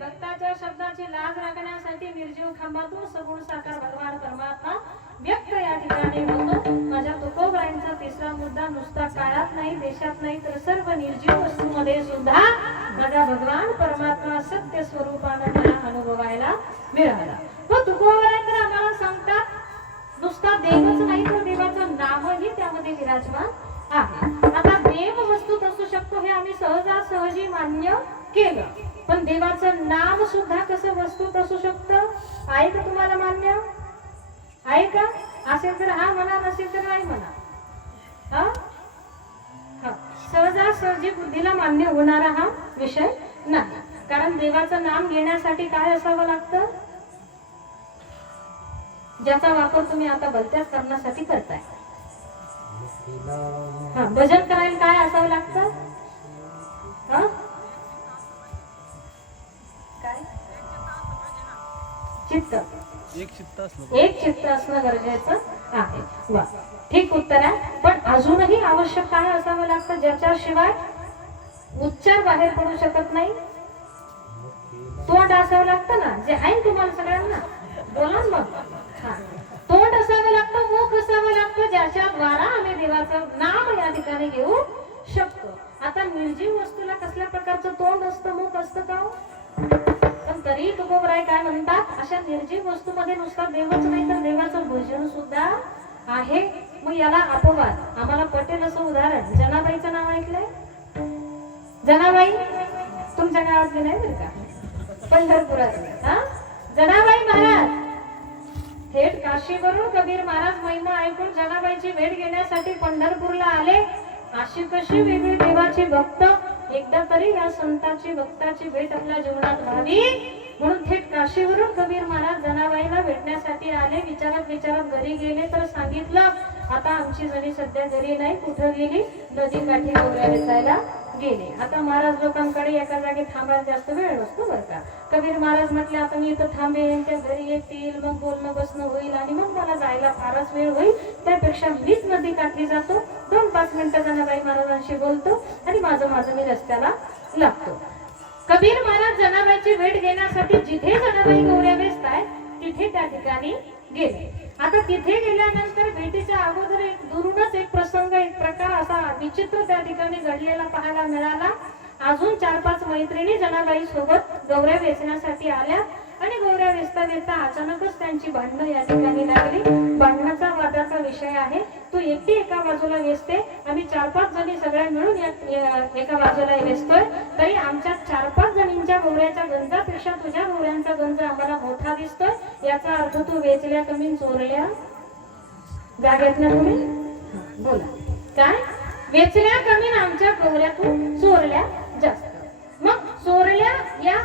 भक्ताच्या शब्दाची लाज राखण्यासाठी निर्जीव खांबातून सगुण साकार भगवान परमात्मा व्यक्त या ठिकाणी होतो. माझ्या तुकोबाईंचा तिसरा मुद्दा नुसता काळात नाही, देशात नाही, तर सर्व निर्जीव वस्तूमध्ये सुद्धा माझा भगवान परमात्मा सत्य स्वरूपानं मला अनुभवायला मिळाला. मग तुकोबाई तर आम्हाला सांगतात नुसता देवच नाही तर देवाचं नामही त्यामध्ये विराजमान आहे. आता देव वस्तूत असू शकतो हे आम्ही सहजासहजी मान्य केलं, पण देवाचं नाम सुद्धा कसं वस्तूत असू शकतं आहे का तुम्हाला मान्य आहे का? असेल तर हा म्हणा, नसेल तर नाही म्हणा. सहजासहजी बुद्धीला मान्य होणारा हा विषय नाही, कारण देवाचं नाम घेण्यासाठी काय असावं लागतं, ज्याचा वापर तुम्ही आता भलत्याच करण्यासाठी करताय. भजन करायला काय असावं लागतं, काय चित्त, एक चित्त असणं गरजेचं आहे. वा, ठीक उत्तर आहे. पण अजूनही आवश्यक काय असावं लागतं, ज्याच्याशिवाय उच्चार बाहेर पडू शकत नाही, तोंड असावं लागतं ना, जे आहे तुम्हाला सगळ्यांना बोला मग. तोंड असावं लागतं, मुख असावं लागतं, ज्याच्या द्वारा आम्ही देवाचं नाम या ठिकाणी घेऊ शकतो. आता निर्जीव वस्तूला कसल्या प्रकारचं तोंड असतं, मुख असतं का? पण तरी तुकोबराय काय म्हणतात, अशा निर्जीव वस्तूमध्ये नुसता देवच नाही तर देवाचं भजन सुद्धा आहे. मग याला अपवाद आम्हाला पटेल असं उदाहरण, जनाबाईचं नाव ऐकलंय? जनाबाई तुमच्या गावातली नाही बरं का, पंढरपुरातली. जनाबाई महाराज थेट काशीवरून कबीर महाराज महिमा ऐकून जनाबाईची भेट घेण्यासाठी पंढरपूरला आले. अशी कशी वेगळी देवाची भक्त, एकदा तरी या संताची भक्ताची भेट आपल्या जीवनात व्हावी म्हणून थेट काशीवरून कबीर महाराज जनाबाईला भेटण्यासाठी आले. विचारत विचारत घरी गेले तर सांगितलं, आता आमची जणी सध्या घरी नाही, कुठं गेली, नदी काठी गोगऱ्या वेचायला गेले. आता महाराज लोकांकडे एका जागी थांबायला जास्त वेळ नसतो बरं का. कबीर महाराज म्हटले, आता मी इथं थांबेन, त्या घरी येतील, मग बोलणं बसणं होईल आणि मग मला जायला फारच वेळ होईल, त्यापेक्षा मीच नदी काठी जातो, 2-5 मिनिटं जनाबाई महाराजांशी बोलतो आणि माझं मी रस्त्याला लागतो. कबीर महाराज जनाबाईची भेट घेण्यासाठी जिथे जनाबाई गोगऱ्या वेचताय तिथे त्या ठिकाणी गेले. आता तिथे गेल्यानंतर भेटीच्या अगोदर एक दुरूनच एक प्रसंग, एक प्रकार असा विचित्र त्या ठिकाणी घडलेला पाहायला मिळाला. अजून 4-5 मैत्रिणी जनाबाई सोबत गौऱ्या वेचण्यासाठी आल्या आणि गौऱ्या वेचता वेचता अचानकच त्यांची भांडणं या ठिकाणी लागली. भांडणाचा वादाचा विषय आहे. तू एकटी एका बाजूला वेचते, आम्ही 4-5 जणी सगळ्या मिळून एका बाजूला वेचतोय, तरी आमच्या 4-5 जणींच्या गौऱ्याच्या गंजापेक्षा तुझ्या गौऱ्यांचा गंज आम्हाला मोठा दिसतोय. याचा अर्थ तू वेचल्या कमी चोरल्या जागेत ना तुम्ही बोला काय, वेचल्या कमी आमच्या गौऱ्या तू चोरल्या जास्त. मग चोरल्या या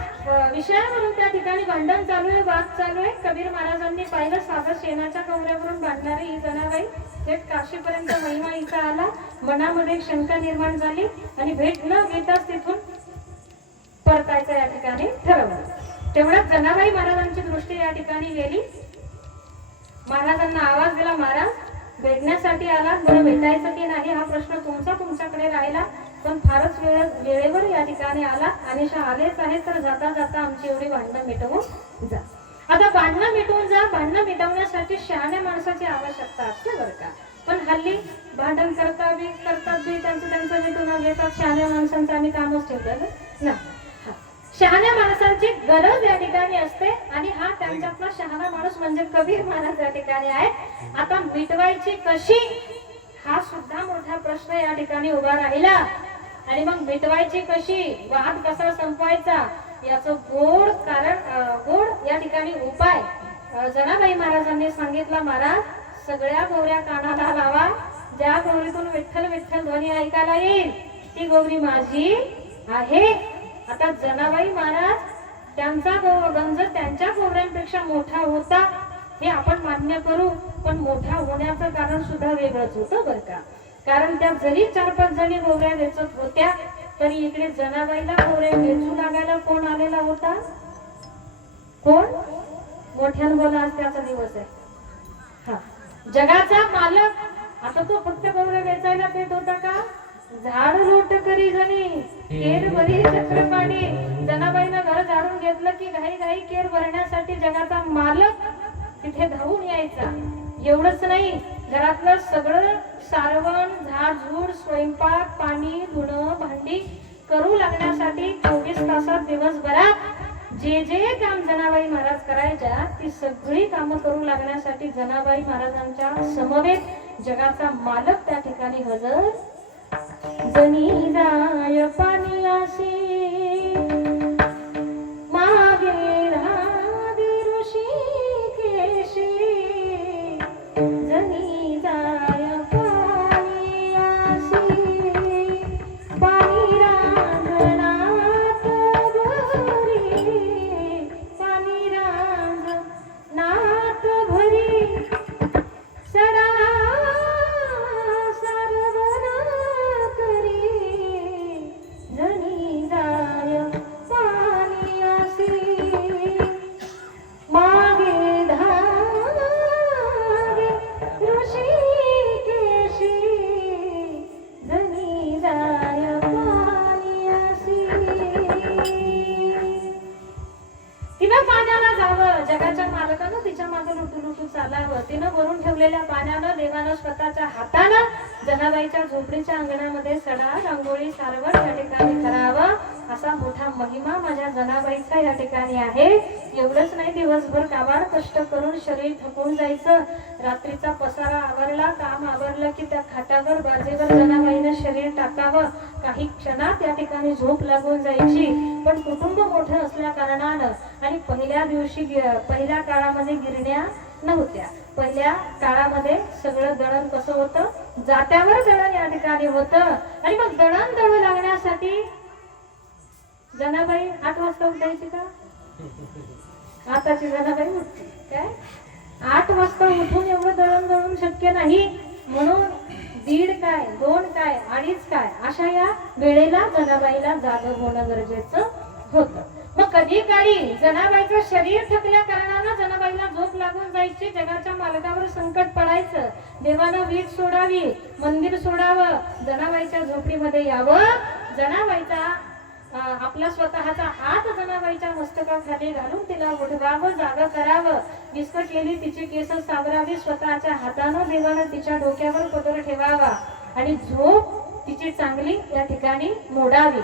विषयावरून त्या ठिकाणी भांडण चालू आहे, वाद चालू आहे. कबीर महाराजांनी पाहिलं, साधा शेणाच्या गौऱ्यावरून भांडणारी ही जनाबाई थेट काशीपर्यंत महिमा इथं आला. मनामध्ये एक शंका निर्माण झाली आणि भेट न घेताच तिथून परतायचं या ठिकाणी ठरवलं. तेवढ्यात जनाबाई महाराजांची दृष्टी या ठिकाणी गेली. महाराजांना आवाज दिला, महाराज भेटण्यासाठी आला, बरं भेटायचं की नाही हा प्रश्न तुमच्याकडे राहिला. पण फारच वेळेवर या ठिकाणी आला आणि आलेच आहे तर जाता जाता आमची एवढी भांडणं मिटवून जा. आता भांडणं मिटवून जा, भांडणं मिटवण्यासाठी शहाण्या माणसाची आवश्यकता असते बरं का. पण हल्ली भांडण करतात बी त्यांचं मिटून घेतात. शहाण्या माणसांचं आम्ही कामच ठेवतो ना. शहाण्या माणसांची गरज या ठिकाणी असते आणि हा त्यांच्यातला शहाणा माणूस म्हणजे कबीर महाराज या ठिकाणी आहे. आता मिटवायची कशी हा सुद्धा मोठा प्रश्न या ठिकाणी उभा राहिला. आणि मग मिटवायची कशी, वाद कसा संपवायचा याचं गोड या ठिकाणी उपाय जनाबाई महाराजांनी सांगितला. महाराज, सगळ्या गौऱ्या कानाला लावा. ज्या गौरीतून विठ्ठल विठ्ठल ध्वनी ऐकायला येईल ती गौरी माझी आहे. आता जनाबाई महाराज त्यांचा गंज त्यांच्या गौऱ्यांपेक्षा मोठा होता हे आपण मान्य करू, पण मोठा होण्याचं कारण सुद्धा वेगळंच होतं बरं का. कारण त्या जरी 4-5 जणी गौऱ्या वेचत होत्या तरी इकडे जनाबाईला गौऱ्या वेचू लागायला कोण आलेला होता? कोण? मोठ्यानं बोला, आज त्याचा दिवस आहे. हा, जगाचा मालक. आता तो फक्त गौऱ्या वेचायला देत होता का? झाड लोट करी जणी केर भरी चक्रपाणी. जनाबाईनं घर झाडून घेतलं की घाई घाई केर भरण्यासाठी जगाचा मालक तिथे धावून यायचा. एवढंच नाही, घरातलं सगळं सारवण, झाडझूड, स्वयंपाक, पाणी, धुणं, भांडी करू लागण्यासाठी 24 तासात दिवसभरात जे जे काम जनाबाई महाराज करायच्या ती सगळी कामं करू लागण्यासाठी जनाबाई महाराजांच्या समवेत जगाचा मालक त्या ठिकाणी हजर. जनी जाय पानियासी मागे राधी ऋषिकेशी. जनी जाय पानियासी पाणी रांजणात भरी. पाणी रांजणात भरी सडा जगाच्या मालकानं तिच्या मागे लुटू चालावं. तिनं भरून ठेवलेल्या पाण्यानं देवानं स्वतःच्या हातानं जनाबाईच्या झोपडीच्या अंगणामध्ये सडा, रांगोळी, सारवण या ठिकाणी करावं. असा मोठा महिमा माझ्या जनाबाईचा या ठिकाणी आहे. एवढंच नाही, दिवसभर काबाड कष्ट करून शरीर थकून जायचं. रात्रीचा पसारा आवरला, काम आवरलं की त्या खाटावर बाजेवर जनाबाईनं शरीर टाकावं. काही क्षणात या ठिकाणी झोप लागून जायची. पण कुटुंब मोठं असल्या कारणानं आणि पहिल्या काळामध्ये गिरण्या नव्हत्या. पहिल्या काळामध्ये सगळं दळण कसं होतं? जात्यावर दळण या ठिकाणी होतं. आणि मग दळण दळू लागण्यासाठी जनाबाई 8 वाजता उठायची का? आताची जनाबाई उठते काय? 8 वाजता उठून एवढं दळण दळून शक्य नाही. म्हणून 1.5 काय, 2 काय, 2.5 काय अशा या वेळेला जनाबाईला जाग होणं गरजेचं होतं. मग कधी काळी जनाबाईचं शरीर थकल्या कारणानं जनाबाईला झोप लागून जायची. जगाच्या मालकावर संकट पडायचं. देवानं वीट सोडावी, मंदिर सोडावं, जनाबाईच्या झोपडीमध्ये यावं. जनाबाईचा आपला स्वतःचा हात जनाबाईच्या मस्तकाखाली घालून तिला उठवावं, जागं करावं. विस्कटलेली तिची केस सावरावी. स्वतःच्या हातानं देवानं तिच्या डोक्यावर पदर ठेवावा आणि झोप तिची चांगली या ठिकाणी मोडावी.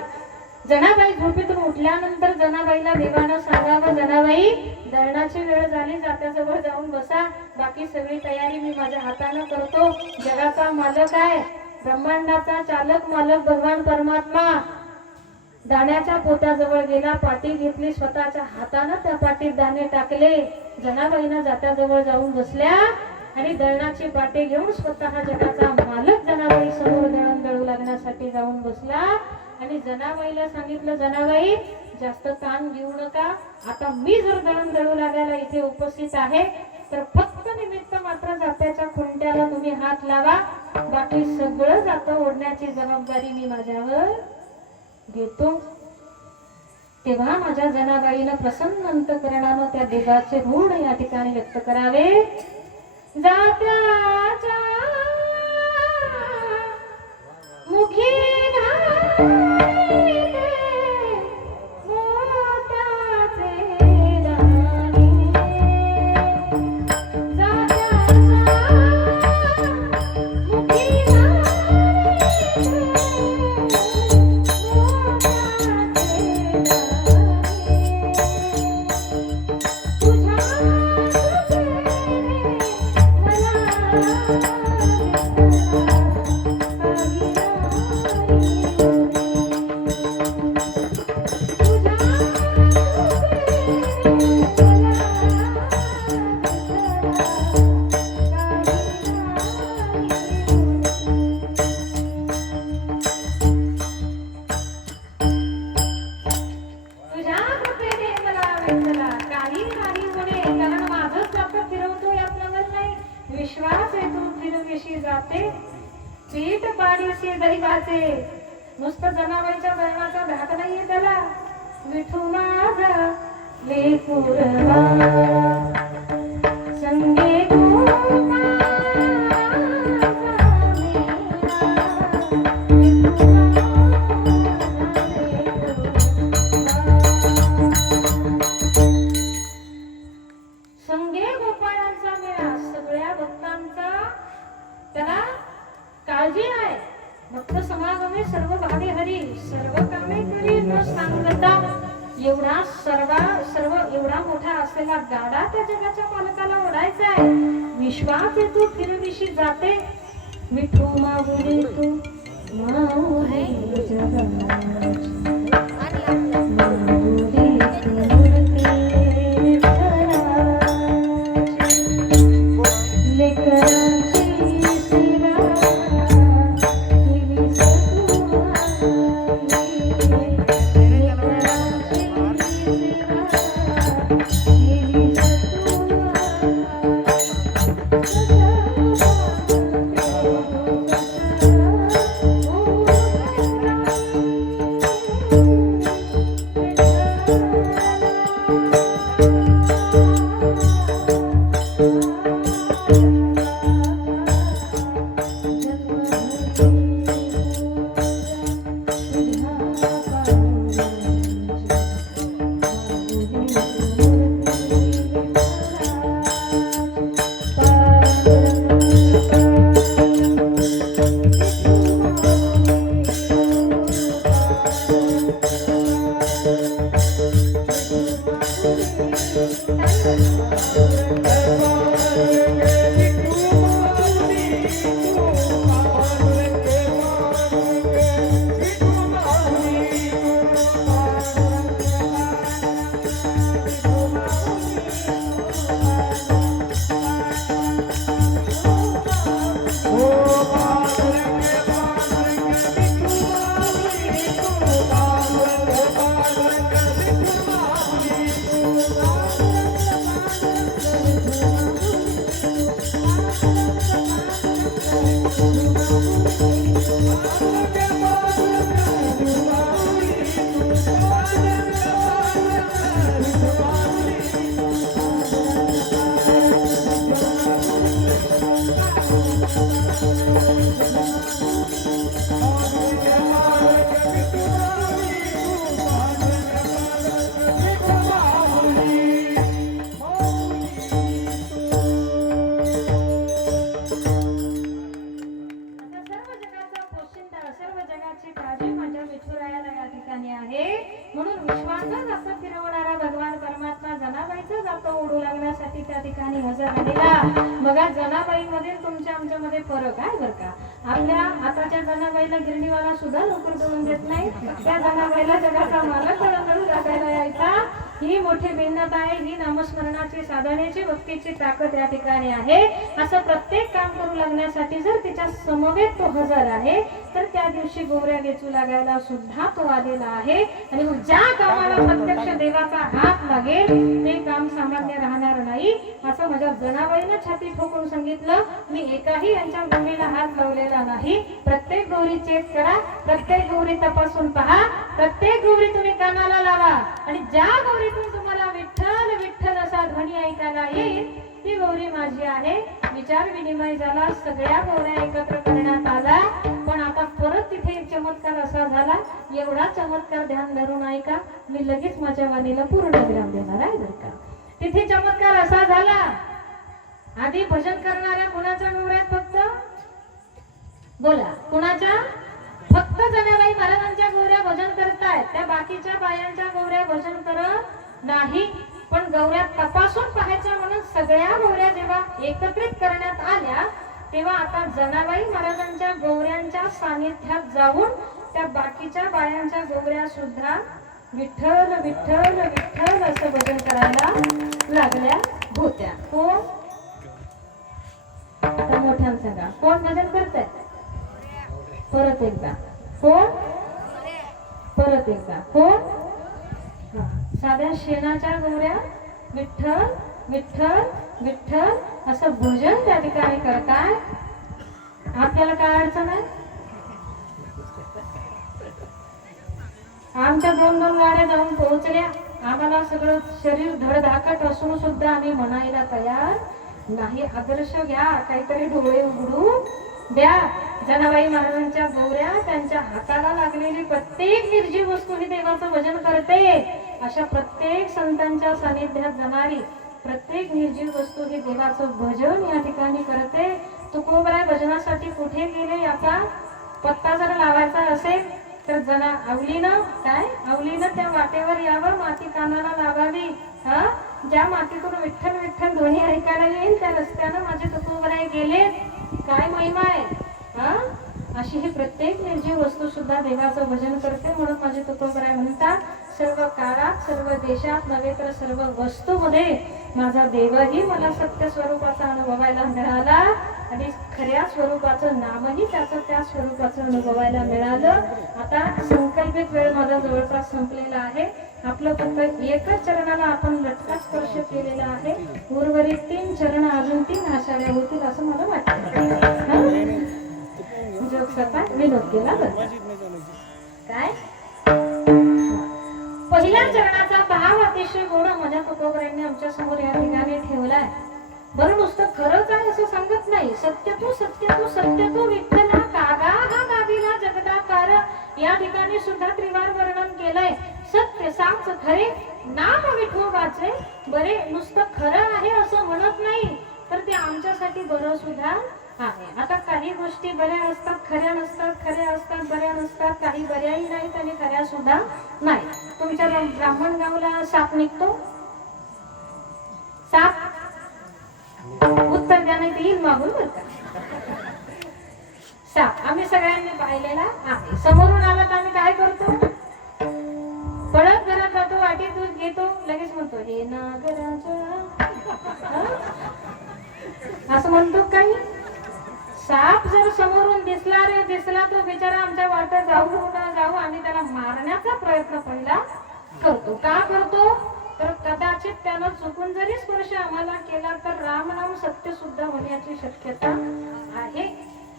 जनाबाई झोपेतून उठल्यानंतर जनाबाईला देवानं सांगावं, जनाबाई दळणाची वेळ झाली, जात्याजवळ जाऊन बसा. बाकी सगळी तयारी मी माझ्या हातानं करतो. जगाचा मालक आहे, ब्रह्मांडाचा चालक मालक भगवान परमात्मा दाण्याच्या पोत्याजवळ गेला, पाटी घेतली, स्वतःच्या हातानं त्या पाटीत दाणे टाकले. जनाबाईनं जात्याजवळ जाऊन बसल्या आणि दळणाची पाटी घेऊन स्वतः जगाचा मालक जनाबाई समोर दळण दळू लागण्यासाठी जाऊन बसला. आणि जनाबाईला सांगितलं, जनाबाई जास्त ताण घेऊ नका. आता मी जर दळण दळू लागायला इथे उपस्थित आहे तर फक्त निमित्त मात्र जात्याच्या खुंट्याला तुम्ही हात लावा. बाकी सगळं जातं ओढण्याची जबाबदारी मी माझ्यावर घेतो. तेव्हा माझ्या जनाबाईनं प्रसन्न अंतकरणानं त्या देवाचे ऋण या ठिकाणी व्यक्त करावे. जात्याच्या मुखी दिवशी दैवाचे नुसतं जनाबाईच्या बळणाचा धाक नाहीये त्याला. विठू माझा लेकुरवा संगे संगे गोपाळांचा मेळा. सगळ्या भक्तांचा त्याला काळजी आहे. भक्त समागमे सर्व भावे हरी सर्व कामे करी न सांगता. एवढा सर्व एवढा मोठा असलेला गाडा त्या जगाच्या पालकाला ओढायचा आहे. विश्वास येतो फिरविशी जाते. विठू माऊली तू माऊली जगन्नाथ आमच्यामध्ये फरक आहे बरं का. आपल्या आताच्या जनाबाईला गिरणीवाला सुद्धा नोकरी देऊन देत नाही. त्या जनाबाईला जगाचा मालक दळण टाकायला यायचा. ही मोठी भिन्नता आहे. ही नामस्मरणाची साधनेची भक्तीची ताकद या ठिकाणी आहे. असं प्रत्येक काम करू लागण्यासाठी जर तिच्या समवेत तो हजर आहे तर त्या दिवशी गोवऱ्या वेचू लागायला सुद्धा तो आलेला आहे. आणि मग ज्या कामाला प्रत्यक्ष देवाचा हात लागेल ते काम सामान्य राहणार नाही. असं माझ्या जनाबाईनं छाती ठोकून सांगितलं. मी एकाही यांच्या गौरीला हात लावलेला नाही. प्रत्येक गौरी चेक करा, प्रत्येक गौरी तपासून पहा, प्रत्येक गौरी तुम्ही कानाला लावा. आणि ज्या गौरीतून तुम्हाला विठ्ठल विठ्ठल असा ध्वनी ऐकायला येईल ती गौरी माझी आहे. विचार विनिमय झाला, सगळ्या गौऱ्या एकत्र करण्यात आला. पण आता परत तिथे एक चमत्कार असा झाला. एवढा चमत्कार ध्यान धरून ऐका, मी लगेच माझ्या वाणीला पूर्ण विराम देणार आहे बरं का. तिथे चमत्कार असा झाला. आधी भजन करणाऱ्या कुणाच्या गौऱ्यात फक्त बोला, कुणाच्या? फक्त जनाबाई महाराजांच्या गौऱ्या भजन करतायत. त्या बाकीच्या बायांच्या गौऱ्या भजन करत नाही. पण गौऱ्या तपासून पाहायच्या म्हणून सगळ्या गौऱ्या जेव्हा एकत्रित करण्यात आल्या तेव्हा आता जनाबाई महाराजांच्या गौऱ्यांच्या सानिध्यात जाऊन त्या बाकीच्या बायांच्या गौऱ्या सुद्धा विठ्ठल विठ्ठल विठ्ठल असं भजन करायला लागल्या होत्या. कोण? आता मोठ्यानं सांगा, कोण भजन करताय? परत एकदा कोण? परत एकदा कोण? साध्या शेणाच्या गौऱ्या विठ्ठल विठ्ठल विठ्ठल असं भजन त्या ठिकाणी करताय. आपल्याला काय अडचण आहे? आमच्या 2-2 गाड्या जाऊन पोहोचल्या. आम्हाला सगळं शरीर धडधाकट असून सुद्धा आम्ही म्हणायला तयार नाही. आदर्श घ्या, काहीतरी डोळे उघडू द्या. जनाबाई महाराजांच्या गौऱ्या त्यांच्या हाताला लागलेली प्रत्येक निर्जीव वस्तू ही देवाचं भजन करते. अशा प्रत्येक संतांच्या सानिध्यात जाणारी प्रत्येक निर्जीव वस्तू ही देवाचं भजन या ठिकाणी करते. तुकोबराय भजनासाठी कुठे गेले याचा पत्ता जर लावायचा असेल तर जना आवलीनं त्या वाटेवर यावं, माती कानाला लावावी. ज्या मातीतून विठ्ठल विठ्ठल ध्वनी ऐकायला येईल त्या रस्त्यानं माझे तुकोबराय गेले. काय महिमा आहे. अशी ही प्रत्येक निर्जीव वस्तू सुद्धा देवाचं भजन करते. म्हणून माझे तुकोबराय म्हणतात, सर्व काळात सर्व देशात नव्हे तर सर्व वस्तूमध्ये माझा देवही मला सत्य स्वरूपाचा अनुभवायला मिळाला आणि खऱ्या स्वरूपाचं नामही त्याचं त्या स्वरूपाचं अनुभवायला मिळालं. आता संकल्पित वेळ माझा जवळपास संपलेला आहे. आपलं फक्त एकच चरणाला आपण लटका स्पर्श केलेला आहे. उर्वरित 3 चरण अजून 3 आषाढ्या होतील असं मला वाटतं. विनोद केला बरं काय. पहिल्या चरणाचा भाव अतिशय गोड माझ्या तुकोबरायांनी आमच्या समोर या ठिकाणी ठेवलाय. बरं नुसतं खरंच आहे असं सांगत नाही. सत्य तू विठ्ठला कागा हा गाविला जगदाकार या ठिकाणी सुद्धा त्रिवार वर्णन केलंय. सत्य साच खरे नाम विठोबाचे. बरे नुसतं खरं आहे असं म्हणत नाही तर ते आमच्यासाठी बरं सुद्धा आहे. आता काही गोष्टी बऱ्या असतात, खऱ्या नसतात, खऱ्या असतात, बऱ्या नसतात. काही बऱ्याही नाहीत आणि खऱ्या सुद्धा नाही. तुमच्या ब्राह्मण गावला साप निघतो. साप उत्तर द्या नाही येईल मागून बरं का. साप आम्ही सगळ्यांनी पाहिलेला आहे. समोरून आला तर आम्ही काय करतो, पळत घरात जातो, वाटीत दूध घेतो, लगेच म्हणतो हे नागराजा असं म्हणतो. काही साप जर समोरून दिसला तो बिचारा आमच्या वाटेत जाऊ आम्ही त्याला मारण्याचा प्रयत्न पहिला करतो. का करतो तर कदाचित त्यानं चुकून जरी स्पर्श आम्हाला केला तर रामनाम सत्य सुद्धा होण्याची शक्यता आहे.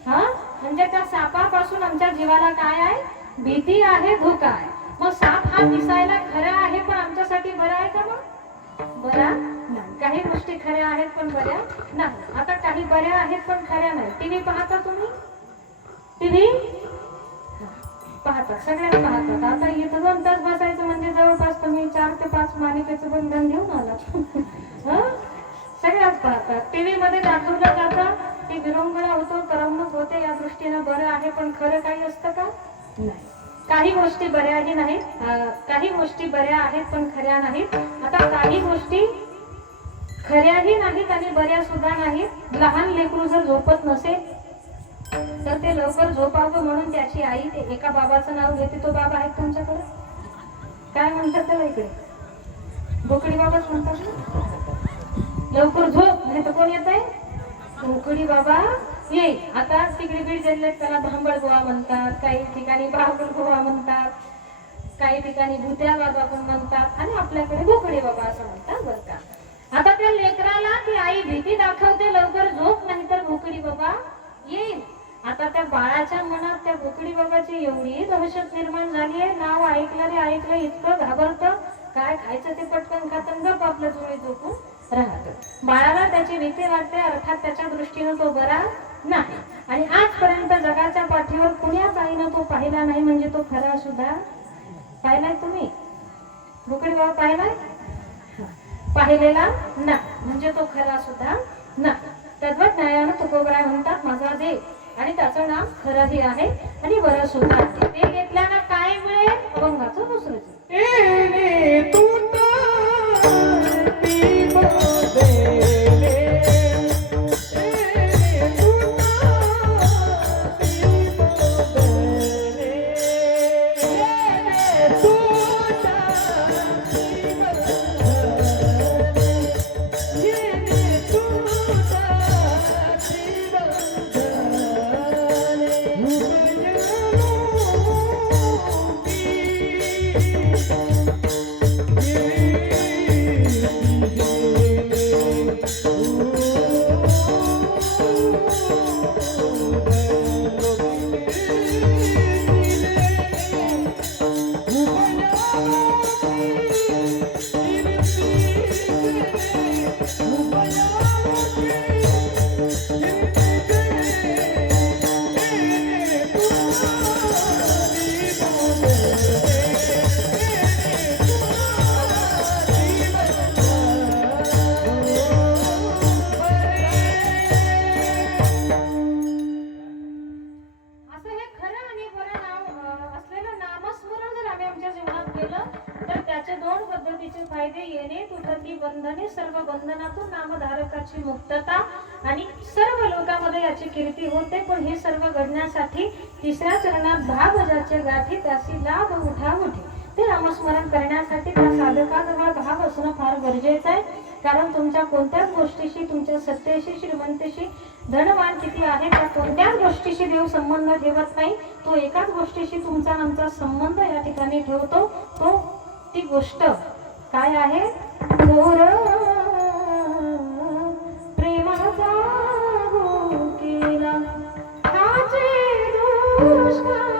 म्हणजे त्या सापापासून आमच्या जीवाला काय आहे, भीती आहे, धोका आहे. मग साप हा दिसायला खरा आहे पण आमच्यासाठी बरा आहे का. मग बरा नाही. काही गोष्टी खऱ्या आहेत पण बऱ्या नाही. आता काही बऱ्या आहेत पण खऱ्या नाही. टीव्ही पाहता तुम्ही, टीव्ही पाहतात, सगळ्यात पाहतात. आता इथं 2 तास बसायचं म्हणजे जवळपास तुम्ही 4 ते 5 मालिकेचं बंधन घेऊन आलात. सगळ्यात पाहतात. टीव्ही मध्ये दाखवलं जातं की विरंगुळा होतो, करमणूक होते, या दृष्टीनं बरं आहे. पण खरं काही असतं का नाही. काही गोष्टी बऱ्याही नाहीत, काही गोष्टी बऱ्या आहेत पण खऱ्या नाहीत. आता काही गोष्टी खऱ्याही नाहीत आणि बऱ्या सुद्धा नाहीत. लहान लेकरू जर झोपत नसेल तर ते लवकर झोपावं म्हणून त्याची आई ते एका बाबाचं नाव घेते. तो बाबा आहे तुमच्याकडे, काय म्हणतात त्याला इकडे, बोकडी बाबाच म्हणतात. लवकर झोप नाही तर कोण येत आहे, बोकडी बाबा ये. आता तिकडे बीड जिल्ह्यात त्याला धांबळ गोवा म्हणतात, काही ठिकाणी बाहुल गोवा म्हणतात, काही ठिकाणी भुत्या बाबा पण म्हणतात आणि आपल्याकडे बोकडी बाबा असं म्हणतात बरं का. आता त्या लेकराला ती आई भीती दाखवते, लवकर झोप नाही तर बोकडी बाबा येईल. आता त्या बाळाच्या मनात त्या बोकडी बाबाची एवढी दहशत निर्माण झाली आहे. नाव ऐकलं इतकं घाबरतं, काय खायचं ते पटकन खातं, गप आपल्या चोळी झोपून राहतं. बाळाला त्याची भीती वाटते, अर्थात त्याच्या दृष्टीनं तो बरा नाही. आणि आजपर्यंत जगाच्या पाठीवर कुण्याच आईनं तो पाहिला नाही. म्हणजे तो खरा सुद्धा पाहिलाय. तुम्ही बोकडी बाबा पाहिलाय, पाहिलेला ना, म्हणजे तो खरा सुद्धा ना. तत्वज्ञानानं तुकोबराय म्हणतात माझा देव आणि त्याचं नाम खरंही आहे आणि बरं सुद्धा आहे. ते घेतल्यानं काय मिळेल, अभंगाचं दुसरं असं हे खरं आणि बरं असलेलं नामस्मरण जर आम्ही आमच्या जीवनात केलं तर त्याचे दोन पद्धतीचे फायदे येणे तुटती बंधने सर्व बंधनातून नामधारकाची मुक्तता आणि सर्व लोकांमध्ये याची कीर्ती होते. पण हे सर्व घडण्यासाठी तिसऱ्या चरणात भावजाचे गाठी त्याची लाभ उठावठी ते नामस्मरण करण्यासाठी त्या साधकाजवळ भाव असणं फार गरजेचं आहे. कारण तुमच्या कोणत्याच गोष्टीशी तुमच्या सत्तेशी श्रीमंतीशी धनवान किती आहे त्या कोणत्याच गोष्टीशी देव संबंध ठेवत नाही. तो एकाच गोष्टीशी तुमचा आमचा संबंध या ठिकाणी ठेवतो. तो ती गोष्ट काय आहे? घोर प्रेमाचा भुकेला हाचे दुष्काळ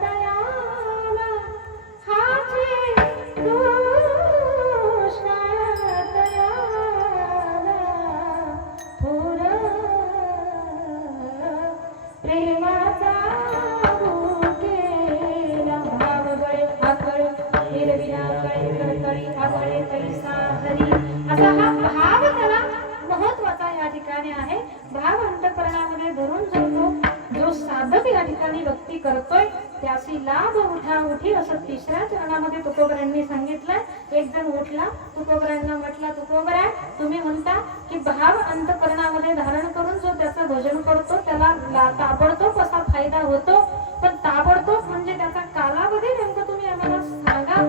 दयाला हाचे दुष्काळ दयाला थोर प्रेमाचा भुकेला भावगळे आकळे हिरविना कळे कडकडी आकळे पैसा हरी असा हा भाव त्याला महत्वाचा या ठिकाणी आहे. भाव अंतःकरणामध्ये धरून जो साधक या ठिकाणी भक्ती करतोय त्याची लाभ उठा उठी असं तिसऱ्या चरणामध्ये तुकोबरांनी सांगितलं. एक जण उठला तुकोबरांना म्हटला, तुकोबरा तुम्ही म्हणता की भाव अंतःकरणामध्ये धारण करून जो त्याचं भजन करतो त्याला ताबडतोब असा फायदा होतो. पण ताबडतोब म्हणजे त्याचा कालावधी नेमकं तुम्ही आम्हाला सांगा.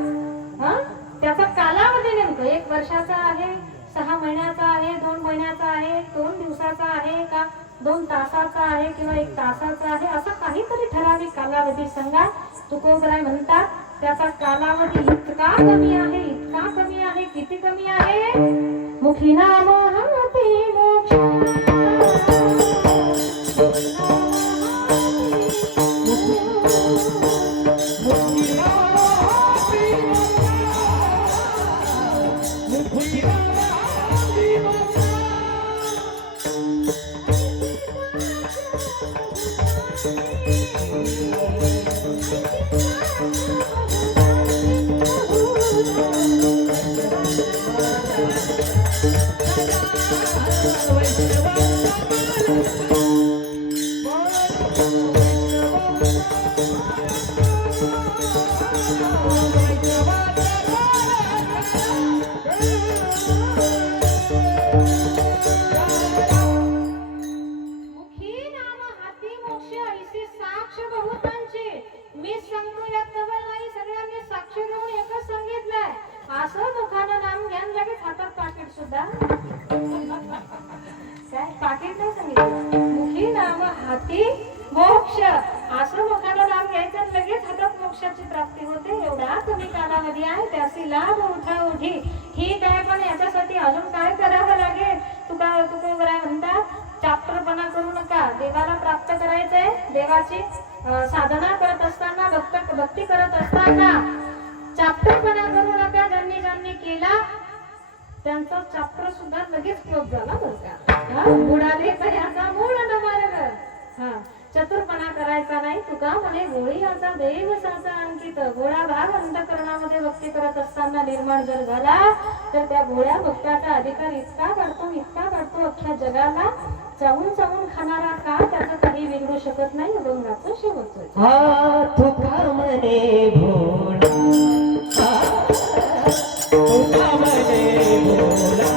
त्याचा कालावधी नेमकं 1 वर्षाचा आहे, 6 महिन्याचा आहे, 2 महिन्याचा आहे, 2 दिवसाचा आहे का 2 तासाचा आहे किंवा 1 तासाचा आहे, असा काहीतरी ठराविक कालावधी सांगा. तुकोबराय म्हणतात त्याचा कालावधी इतका कमी आहे, इतका कमी आहे. किती कमी आहे? मुखी नाम हाती मोक्ष पाकिट नाही सांगितलं. मुखी नाम हाती मोक्ष असं मोखाला नाम घ्यायचं लगेच हातात मोक्षाची प्राप्ती होते. एवढा कमी कालावधी आहे त्याची लाभ उठा उठी ठीक आहे. पण याच्यासाठी अजून काय करावं लागेल? तुकोबराय म्हणतात चाप्टरपणा करू नका. देवाला प्राप्त करायचंय. देवाची साधना करत असताना भक्ती करत असताना चाप्टरपणा करू नका. ज्यांनी केला त्यांचा चॅप्टर सुद्धा लगेच क्लोज झाला बरं का. बुडाले कऱ्याचा मूळ न मार्ग. चतुरपणा करायचा नाही. तुका म्हणे गोळी याचा देव साचा अंकित. गोळा भाग अंतःकरणामध्ये भक्ती करत असताना निर्माण जर झाला तर त्या गोळ्या भक्ताचा अधिकार इतका काढतो अख्ख्या जगाला चावून खाणारा का त्याचं काही बिघडू शकत नाही. अभंगाचं शेवटचं हा तुका म्हणे भोळा, तुका म्हणे भोळा,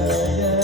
Ah